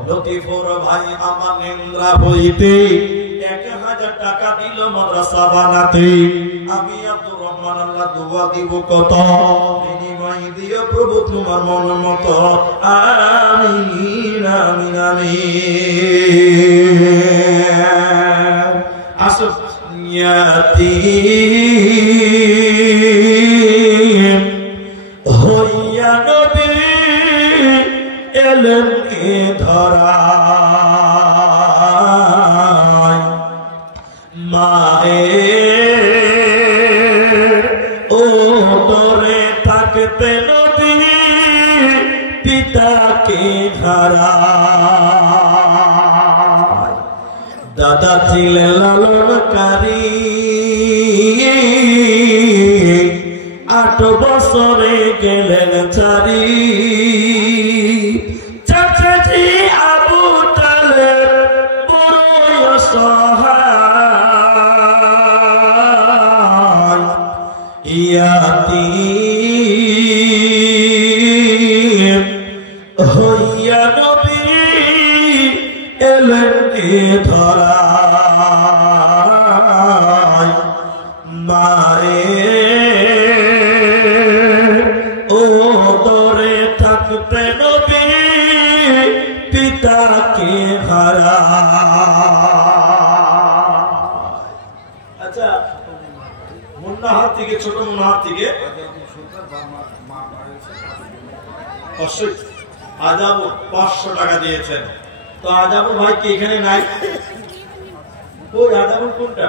লতিফুর ভাই আমার নেন্দ্রা হইতে 1000 টাকা দিল মাদ্রাসা বানাতে। আমি আব্দুর রহমান আল্লাহ দোয়া দিব কত, বিনিময় দিও প্রভু তোমার মন মতো। আমিন আমিন আমিন। আসুন ইয়াতীম হইয়া নবী এলেন এ ধরায়, মায়ের ও দরে থাকতে নবী পিতাকে হারায়। দাদা ছিলেন লালনকারী, 8 বছরে গেলেন চারি। চাচাজি আবু তালেব বড় অসহায়, ইয়াতীম হইয়া নবী এলেন এ ধরায়। মায়ের ও দরে থাকতে নবী পিতাকে হারায়। আচ্ছা মুন্নাহার থেকে, ছোট মুন্নাহার থেকে আজাবুর 500 টাকা দিয়েছেন। তো আজাবুর ভাই কি এখানে নাই? ওই আজাবুর কোনটা?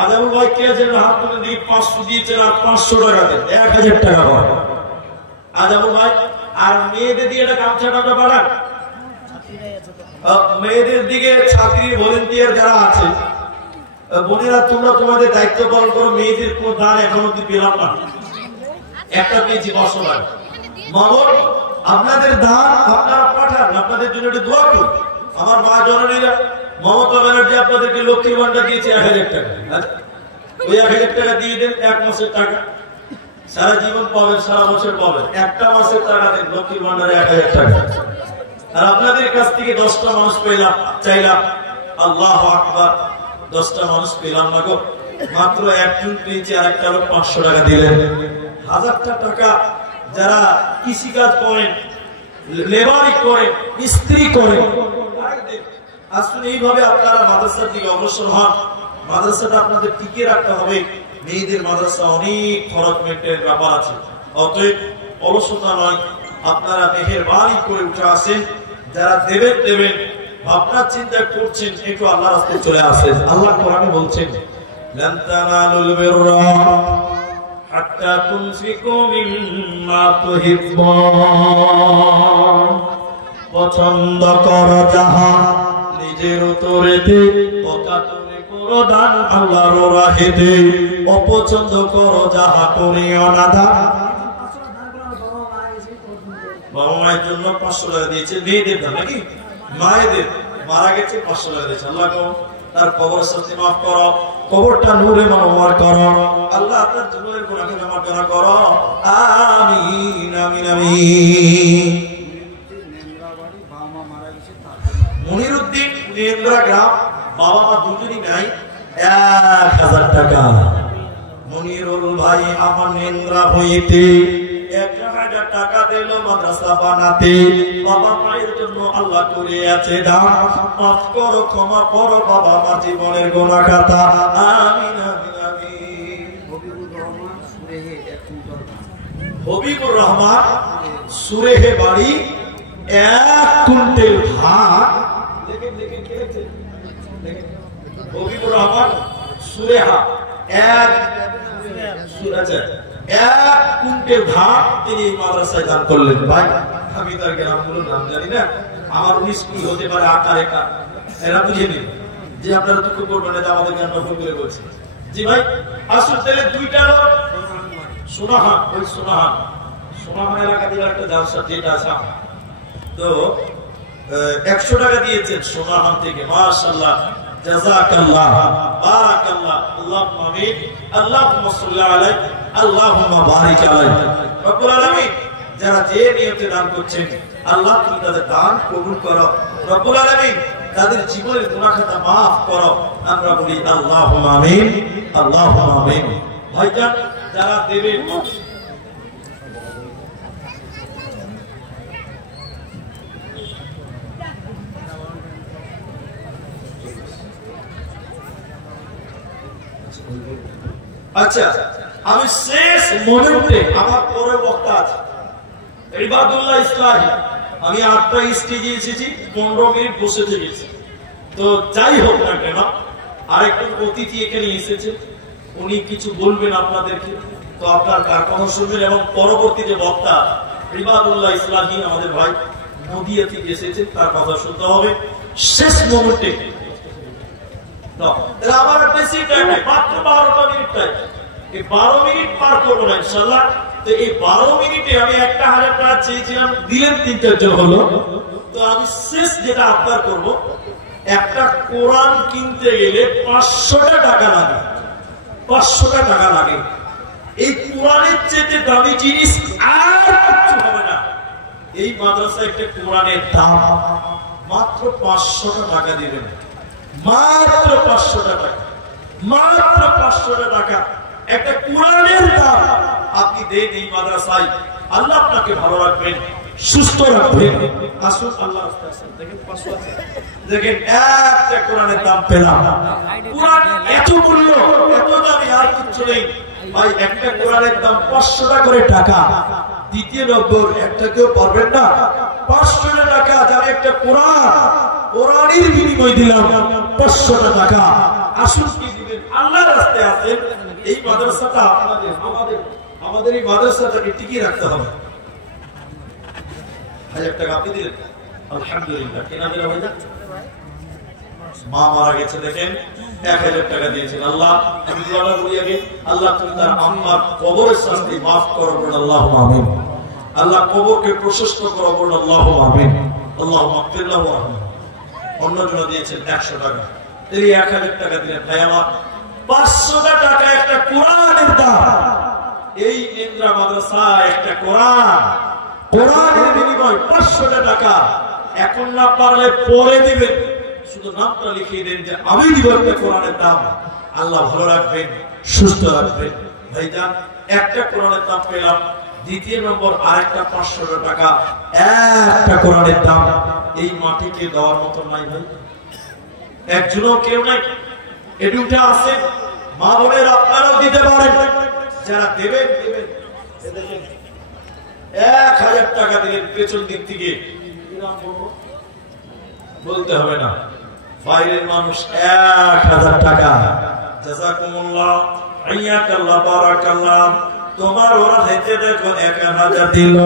আজাবুর ভাই কে আছেন? হাত তুলে দিয়ে 500 দিয়েছেন আর 500 টাকা দেন, 1000 টাকা হয় আজাবুর ভাই। আর মেয়েদের দিয়ে এটা গামছা টাকা বাড়ান। মেয়েদের দিকে ছাত্রী ভলেন্টিয়ার যারা আছে বোনেরা, তোমরা তোমাদের দায়িত্ব পালন করো। মেয়েদের কোন দান এখনো পেলাম না, একটা পেয়েছি 500 টাকা। মামুন আপনাদের দান আপনারা পাঠান, আপনাদের জন্য একটু দোয়া করুন। আমার মা জননীরা, মমতা ব্যানার্জি আপনাদেরকে লক্ষ্মীর ভান্ডার দিয়েছে 1000 টাকা। ওই 1000 টাকা দিয়ে দেন, 1 মাসের টাকা সারা জীবন পাবেন, সারা বছর পাবেন। একটা মাসের টাকা দেন লক্ষ্মীর ভান্ডারে 1000 টাকা। আর আপনাদের কাছ থেকে 10টা মানুষ পেলাম, চাইলাম। আল্লাহু আকবার। 10টা মানুষ পেলাম না গো, মাত্র একজন পেয়েছে, আর একটা লোক 500 টাকা দিলেন। 1000টা টাকা যারা কৃষিকাজ করেন, লেবারি করেন, মিস্ত্রি করেন, আসলে এইভাবে আপনারা মাদ্রাসার দিকে অগ্রসর হন। মাদ্রাসাটা আপনাদের টিকে রাখতে হবে। মেয়েদের মাদ্রাসা অনেক খরচ মেন্টেনের ব্যাপার আছে, অতএব অলসতা নয়, আপনারা মেহেরবানি করে উঠে আসেন। যারা দেবেন দেবেন, আপনার চিন্তা করছেন, একটু আল্লাহ রাস্তায় চলে আসেন। আল্লাহ কোরআনে বলছেন, লান তানালুল বিররা হাত্তা তুনফিকু মিম্মা তুহিব্বুন। পছন্দ করো যাহা নিজের উতরেতে, অকাতরে করো দান আল্লাহর রাহেতে। অপছন্দ করো যাহা করিও না দান। বাবা মায়ের জন্য 500 টাকা দিয়েছে, মেয়েদের দাম নাকি, মায়েদের মারা গেছে 500 টাকা দিয়েছে। আল্লাহ তার কবরের শাস্তি মাফ করো, কবরটা নূরে মানওয়ার করো। আল্লাহ আপনার জীবনের গুনাহকে মাফ করো। আমিন আমিন আমিন। মনিরউদ্দিন নেন্দ্রা গ্রাম, বাবা মা দুজনই নাই, 1000 টাকা। মনিরুল ভাই আমার নেন্দ্রা হইতে 1000 টাকা দিল মাদ্রাসা বানাতে। বাবা মায়ের জন্য আল্লাহ করে আছে দান, মাফ করো, ক্ষমা করো বাবা মা জীবনের গুনাহ খাতা। আমিন আমিন আমিন। হবিবুর রহমান সুরেহে বাড়ি, 1 কুইন্টাল ধান। হবিবুর রহমান সুরেহা 1 কুইন্টাল ধান তিনি মাদ্রাসায় দান করলেন। ভাই আমি তার গ্রামগুলো নাম জানি না, আমার 19 কি হতে পারে, আকার একা এরা বুঝে নিন যে আপনারা দুঃখ করবেন না, আমাদেরকে আমরা ভুল করে বলছি। জি ভাই আসুন তাহলে দুইটা লোক সোনাহান, ওই সোনাহান এলাকা থেকে একটা জালসা যেটা আছে, তো 100 টাকা দিয়েছেন সোনাহান থেকে। মাশাআল্লাহ, জাযাকাল্লাহ, বারাকাল্লাহ, আল্লাহুম্মা আমিন, আল্লাহুম্মা সাল্লি আলাইহি, আল্লাহুম্মা বারিক আলাইহি। রব্বুল আলামিন যারা যে নিয়তে দান করছেন, আল্লাহ তুমি তাদের দান কবুল করো। রব্বুল আলামিন তাদের জীবনের গুনাহ খাতা maaf করো। আমরা বলি আল্লাহুম্মা আমিন, আল্লাহুম্মা আমিন। ভাইজান যারা দেবেন, আচ্ছা আমি শেষ মোমেন্টে, আমার পরে বক্তা আছে ইবাদুল্লাহ ইসলাহি, আমি 8টা স্টেজে এসেছি, 15 মিনিট বসে থেকেছি। তো যাই হোক না কেন, আরেকজন অতিথি এখানে এসেছে, উনি কিছু বলবেন আপনাদেরকে, তো আপনার কার কথা শুনবেন। এবং পরবর্তী যে বক্তা ইবাদুল্লাহ ইসলাহি আমাদের ভাই নদিয়া থেকে এসেছে, তার কথা শুনতে হবে শেষ মোমেন্টে। আমার বেশি টাইম নেই, মাত্র 12টা মিনিট টাইম, এই 12 মিনিট পার করবো না ইনশাআল্লাহ। তো এই 12 মিনিটে আমি 1000 টাকা চেয়েছিলাম, দিলেন 3-4 জন হলো। তো আমি শেষ যেটা আবদার করব, একটা কোরআন কিনতে গেলে 500 টাকা লাগে, 500 টাকা লাগে। এই কোরআনের চেয়ে দামি জিনিস আর কিছু হবে না। এই মাদ্রাসায় একটা কোরআনের দাম মাত্র 500 টাকা দিবেন, মাত্র 500 টাকা, মাত্র 500 টাকা একটা কোরআনের দাম আপনি দেন এই মাদ্রাসায়। আল্লাহ আপনাকে ভালো রাখবেন, সুস্থ রাখবেন। আসুন আল্লাহ রাস্তায় আসেন, দেখেন 500 আছে, দেখেন একটা কোরআনের দাম পেলাম। কোরআন এত মূল্য, এত দামি, আর কিছু নেই ভাই। একটা কোরআনের দাম 500 টাকা করে টাকা। দ্বিতীয় নম্বর, একটা কেউ পারবেন না 500 টাকা, যার একটা কোরআনের বিনিময় দিলাম 500 টাকা। আসুন কি দিবেন, আল্লাহর রাস্তায় আছেন। এই মাদ্রাসাটা আপনাদের, আমাদের এই মাদ্রাসাটাকে টিকিয়ে রাখতে হবে। 1000 টাকা আপনি দিলেন, আলহামদুলিল্লাহ। কেনা দিলে হয়ে যাচ্ছে। মা মারা গেছে, দেখেন 1000 টাকা দিয়েছেন। আল্লাহ আমি দোয়া করি আগে, আল্লাহ তুমি তার আম্মার কবরের শাস্তি মাফ করো, বলুন আল্লাহুম্মা আমিন। আল্লাহ কবরকে প্রশস্ত করো, বলুন আল্লাহুম্মা আমিন। আল্লাহুম্মা আগফির লাহু ওয়ারহামহু। অন্যজন দিয়েছেন 100 টাকা, এই 1000 টাকা দিলেন। ভাই আমার 500 টাকা একটা কোরআনের দাম। এই নেন্দ্রা মাদ্রাসায় একটা কোরআনের বিনিময় 500 টাকা। এখন না পারলে পরে দিবেন, শুধু নামটা লিখিয়ে দেন যে আমি দিব একটা কোরআনের দাম। আল্লাহ ভালো রাখবেন, সুস্থ রাখবেন। ভাইজান, একটা কোরআনের দাম পেলাম। দ্বিতীয় নম্বর আরেকটা 500 টাকা একটা কোরআনের দাম। এই মাটিকে দেওয়ার মতো নাই ভাই, একজনও কেউ নাই। এডুটা আছে, মা বোনের আপনারাও দিতে পারেন, যারা দেবেন দেবেন। 1000 টাকা দিলেন পেছন দিক থেকে, বলতে হবে না, বাইরের মানুষ 1000 টাকা। জাযাকুমুল্লাহ, হাইয়াকাল্লাহ, বারাকাল্লাহ। তোমার ওরা হেতে দেখো 1000 দিল।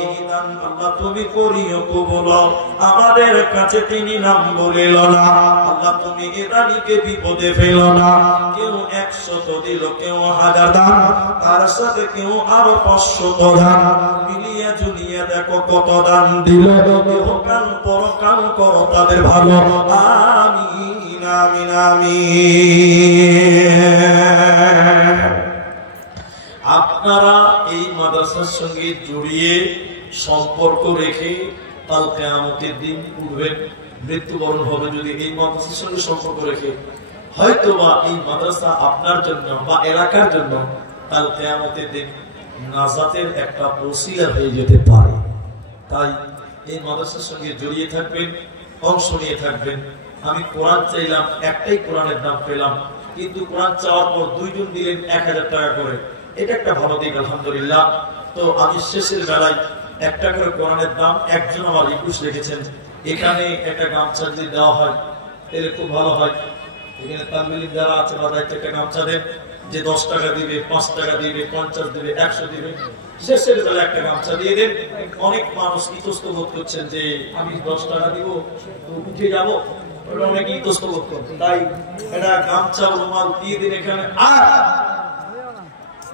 এই দান আল্লাহ তুমি করিও কবুল। আমাদের কাছে তিনি নাম বলিল না, আল্লাহ তুমি এ দানিকে বিপদে ফেলো না। কেউ 100 দিল, কেউ 1000 দান, তার সাথে কেউ আরো 500 দান। মিলিয়ে ঝুলিয়ে দেখো কত দান দিল। ইহকাল পরকাল করো তাদের ভালো। আমিন আমিন আমিন। আপনারা এই মাদ্রাসার সঙ্গে জড়িয়ে সম্পর্ক রেখে কাল কিয়ামতের দিন উঠবেন, মৃত্যুবরণ হবে যদি এই মাদ্রাসার সঙ্গে সম্পর্ক রেখে। হয়তোবা এই মাদ্রাসা আপনার জন্য বা এলাকার জন্য কাল কিয়ামতের দিন নাজাতের একটা ওসিলা হয়ে যেতে পারে। তাই এই মাদ্রাসার সঙ্গে জড়িয়ে থাকবেন, অংশ নিয়ে থাকবেন। আমি কোরআন চাইলাম, একটাই কোরআনের দাম পেলাম, কিন্তু কোরআন চাওয়ার পর 2 জন দিলেন 1000 টাকা করে। এটা একটা ভালো দিক, আলহামদুলিল্লাহ। তো আমি শেষের বেলায় একটা করে কোরআনের দাম, একজন আমার রিকোয়েস্ট রেখেছেন, এখানে একটা গামছা যদি দেওয়া হয় তাহলে খুব ভালো হয়। এখানে তালবিলিম যারা আছে বা দায়িত্ব একটা গামছা দেন, যে 10 টাকা দিবে, 5 টাকা দিবে, 50 দিবে, 100 দিবে, শেষের বেলায় একটা গামছা দিয়ে দেন। অনেক মানুষ ইতস্ত বোধ করছেন যে আমি 10 টাকা দিব উঠে যাবো, অনেক ইতস্ত বোধ করছেন। তাই এটা গামছা রুমাল দিয়ে দিন এখানে। আর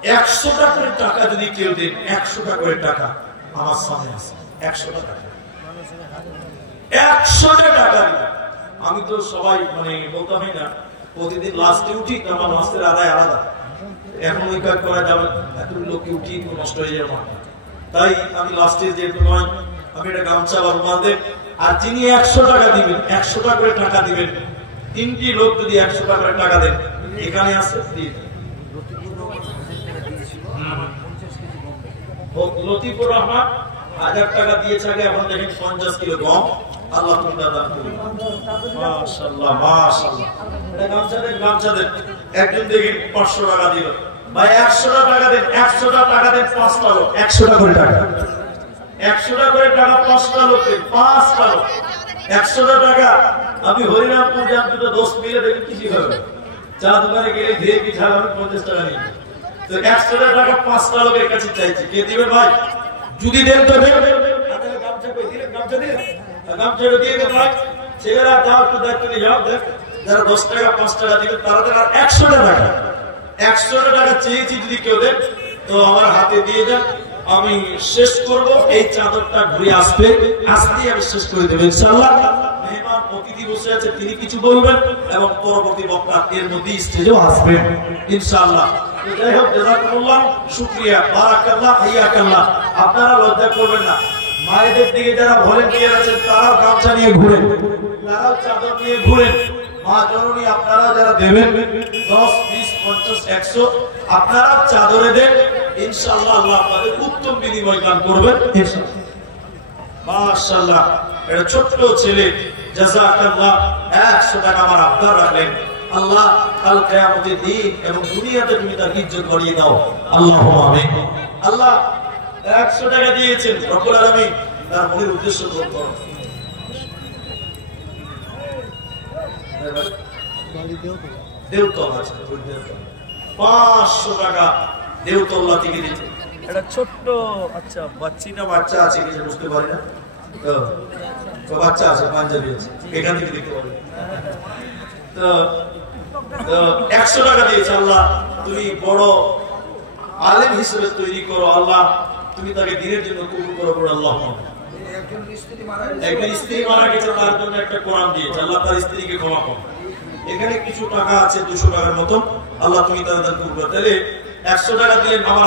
100 টাকা যদি কেউ দেন, 100 করে টাকা আমার সামনে আছে, 100 টাকা 100 টাকা। আমি তো সবাই মানে বলতে হয় না, প্রতিদিন লাস্টে উঠি, আমার লাস্টের আদায় আলাদা। এখন ওই কাজ করা যাবে, এত লোককে উঠি নষ্ট হয়ে যাবে। তাই আমি লাস্টে যেহেতু নয়, আমি একটা গামছা বা রুমাল দেব। আর যিনি 100 টাকা দিবেন, 100 করে টাকা দিবেন, 3টি লোক যদি 100 করে টাকা দেন, এখানে আছে লতিফুর রহমান 1000 টাকা দিয়েছে আগে, এখন দেখেন 50 কিলো গম। আল্লাহ তুমি দান করুন, মাশাআল্লাহ মাশাআল্লাহ। এটা গামছা দেন। একজন দেখেন 500 টাকা দিল, ভাই 100 টাকা দেন, 100 টাকা দেন 5টা লোক, 100 করে টাকা, 100 করে টাকা 5টা লোকে, 5টা লোক 100 টাকা। আমি হরিরামপুর যান, দুটো দোস্ত মিলে দেখি কিছু হবে, চা দোকানে গেলে ধীরে কি ছাড়া আমি 50 টাকা নিই। তো 100 টাকা 5টা লোকের কাছে চাইছি, কে দিবেন ভাই? যদি দেন তো দেন। গামছা কই দিলেন? গামছা দিলেন, গামছাটা দিয়ে দেন ভাই। ছেলেরা যাও, একটু দায়িত্ব নিয়ে যাও। দেখ যারা 10 টাকা 5 টাকা দিবেন তারা দেন। আর 100 টাকা, 100 টাকা চেয়েছি যদি কেউ দেন তো আমার হাতে দিয়ে যান। আমি শেষ করব, এই চাদরটা ঘুরে আসবে, আসতেই আমি শেষ করে দেবো ইনশাআল্লাহ। মেহমান অতিথি বসে আছে, তিনি কিছু বলবেন এবং পরবর্তী বক্তা এর মধ্যে স্টেজেও আসবেন ইনশাআল্লাহ। যাই হোক, জাযাকুমুল্লাহ, শুকরিয়া, বারাকাল্লাহ, হাইয়াকাল্লাহ। আপনারা লজ্জা করবেন না। মায়েদের দিকে যারা ভলেন্টিয়ার আছেন তারাও গামছা নিয়ে ঘুরেন, তারাও চাদর নিয়ে ঘুরেন। মা জননী আপনারা যারা দেবেন 10, 20, 50, 100 আপনারা চাদরে দেন, ইনশাআল্লাহ আল্লাহ আপনাদের উত্তম বিনিময় দান করবেন ইনশাআল্লাহ। মাশাআল্লাহ, এটা ছোট্ট ছেলে, জাযাকাল্লাহ, 100 টাকা আমার আবদার রাখলেন। আল্লাহ কাল কিয়ামতের দিন এবং দুনিয়াতে তুমি তার ইজ্জত বাড়িয়ে দাও, আল্লাহুম্মা আমিন। আল্লাহ 100 টাকা দিয়েছেন, রব্বুল আলামিন তার মনের উদ্দেশ্য পূরণ করুন। দেওতলা আছে, 500 টাকা দেওতলা থেকে দিয়েছে। এটা ছোট্ট, আচ্ছা বাচ্চা আছে, কিছু বুঝতে পারি না, তো বাচ্চা আছে, পাঞ্জাবি আছে, এখান থেকে দেখতে পারি। তো 100 টাকা দিয়েছে। আল্লাহ তুমি বড় আলেম হিসেবে তৈরি করো, আল্লাহ তুমি তাকে দিনের জন্য কবুল করো, বড় আল্লাহ। একজন স্ত্রী মারা গেছে, তার জন্য একটা কোরআন দিয়েছে, আল্লাহ তার স্ত্রীকে ক্ষমা করো। এখানে কিছু টাকা আছে 200 টাকার মতো, আল্লাহ তুমি তাদের দান করবে। তাহলে 100 টাকা দিলেন আমার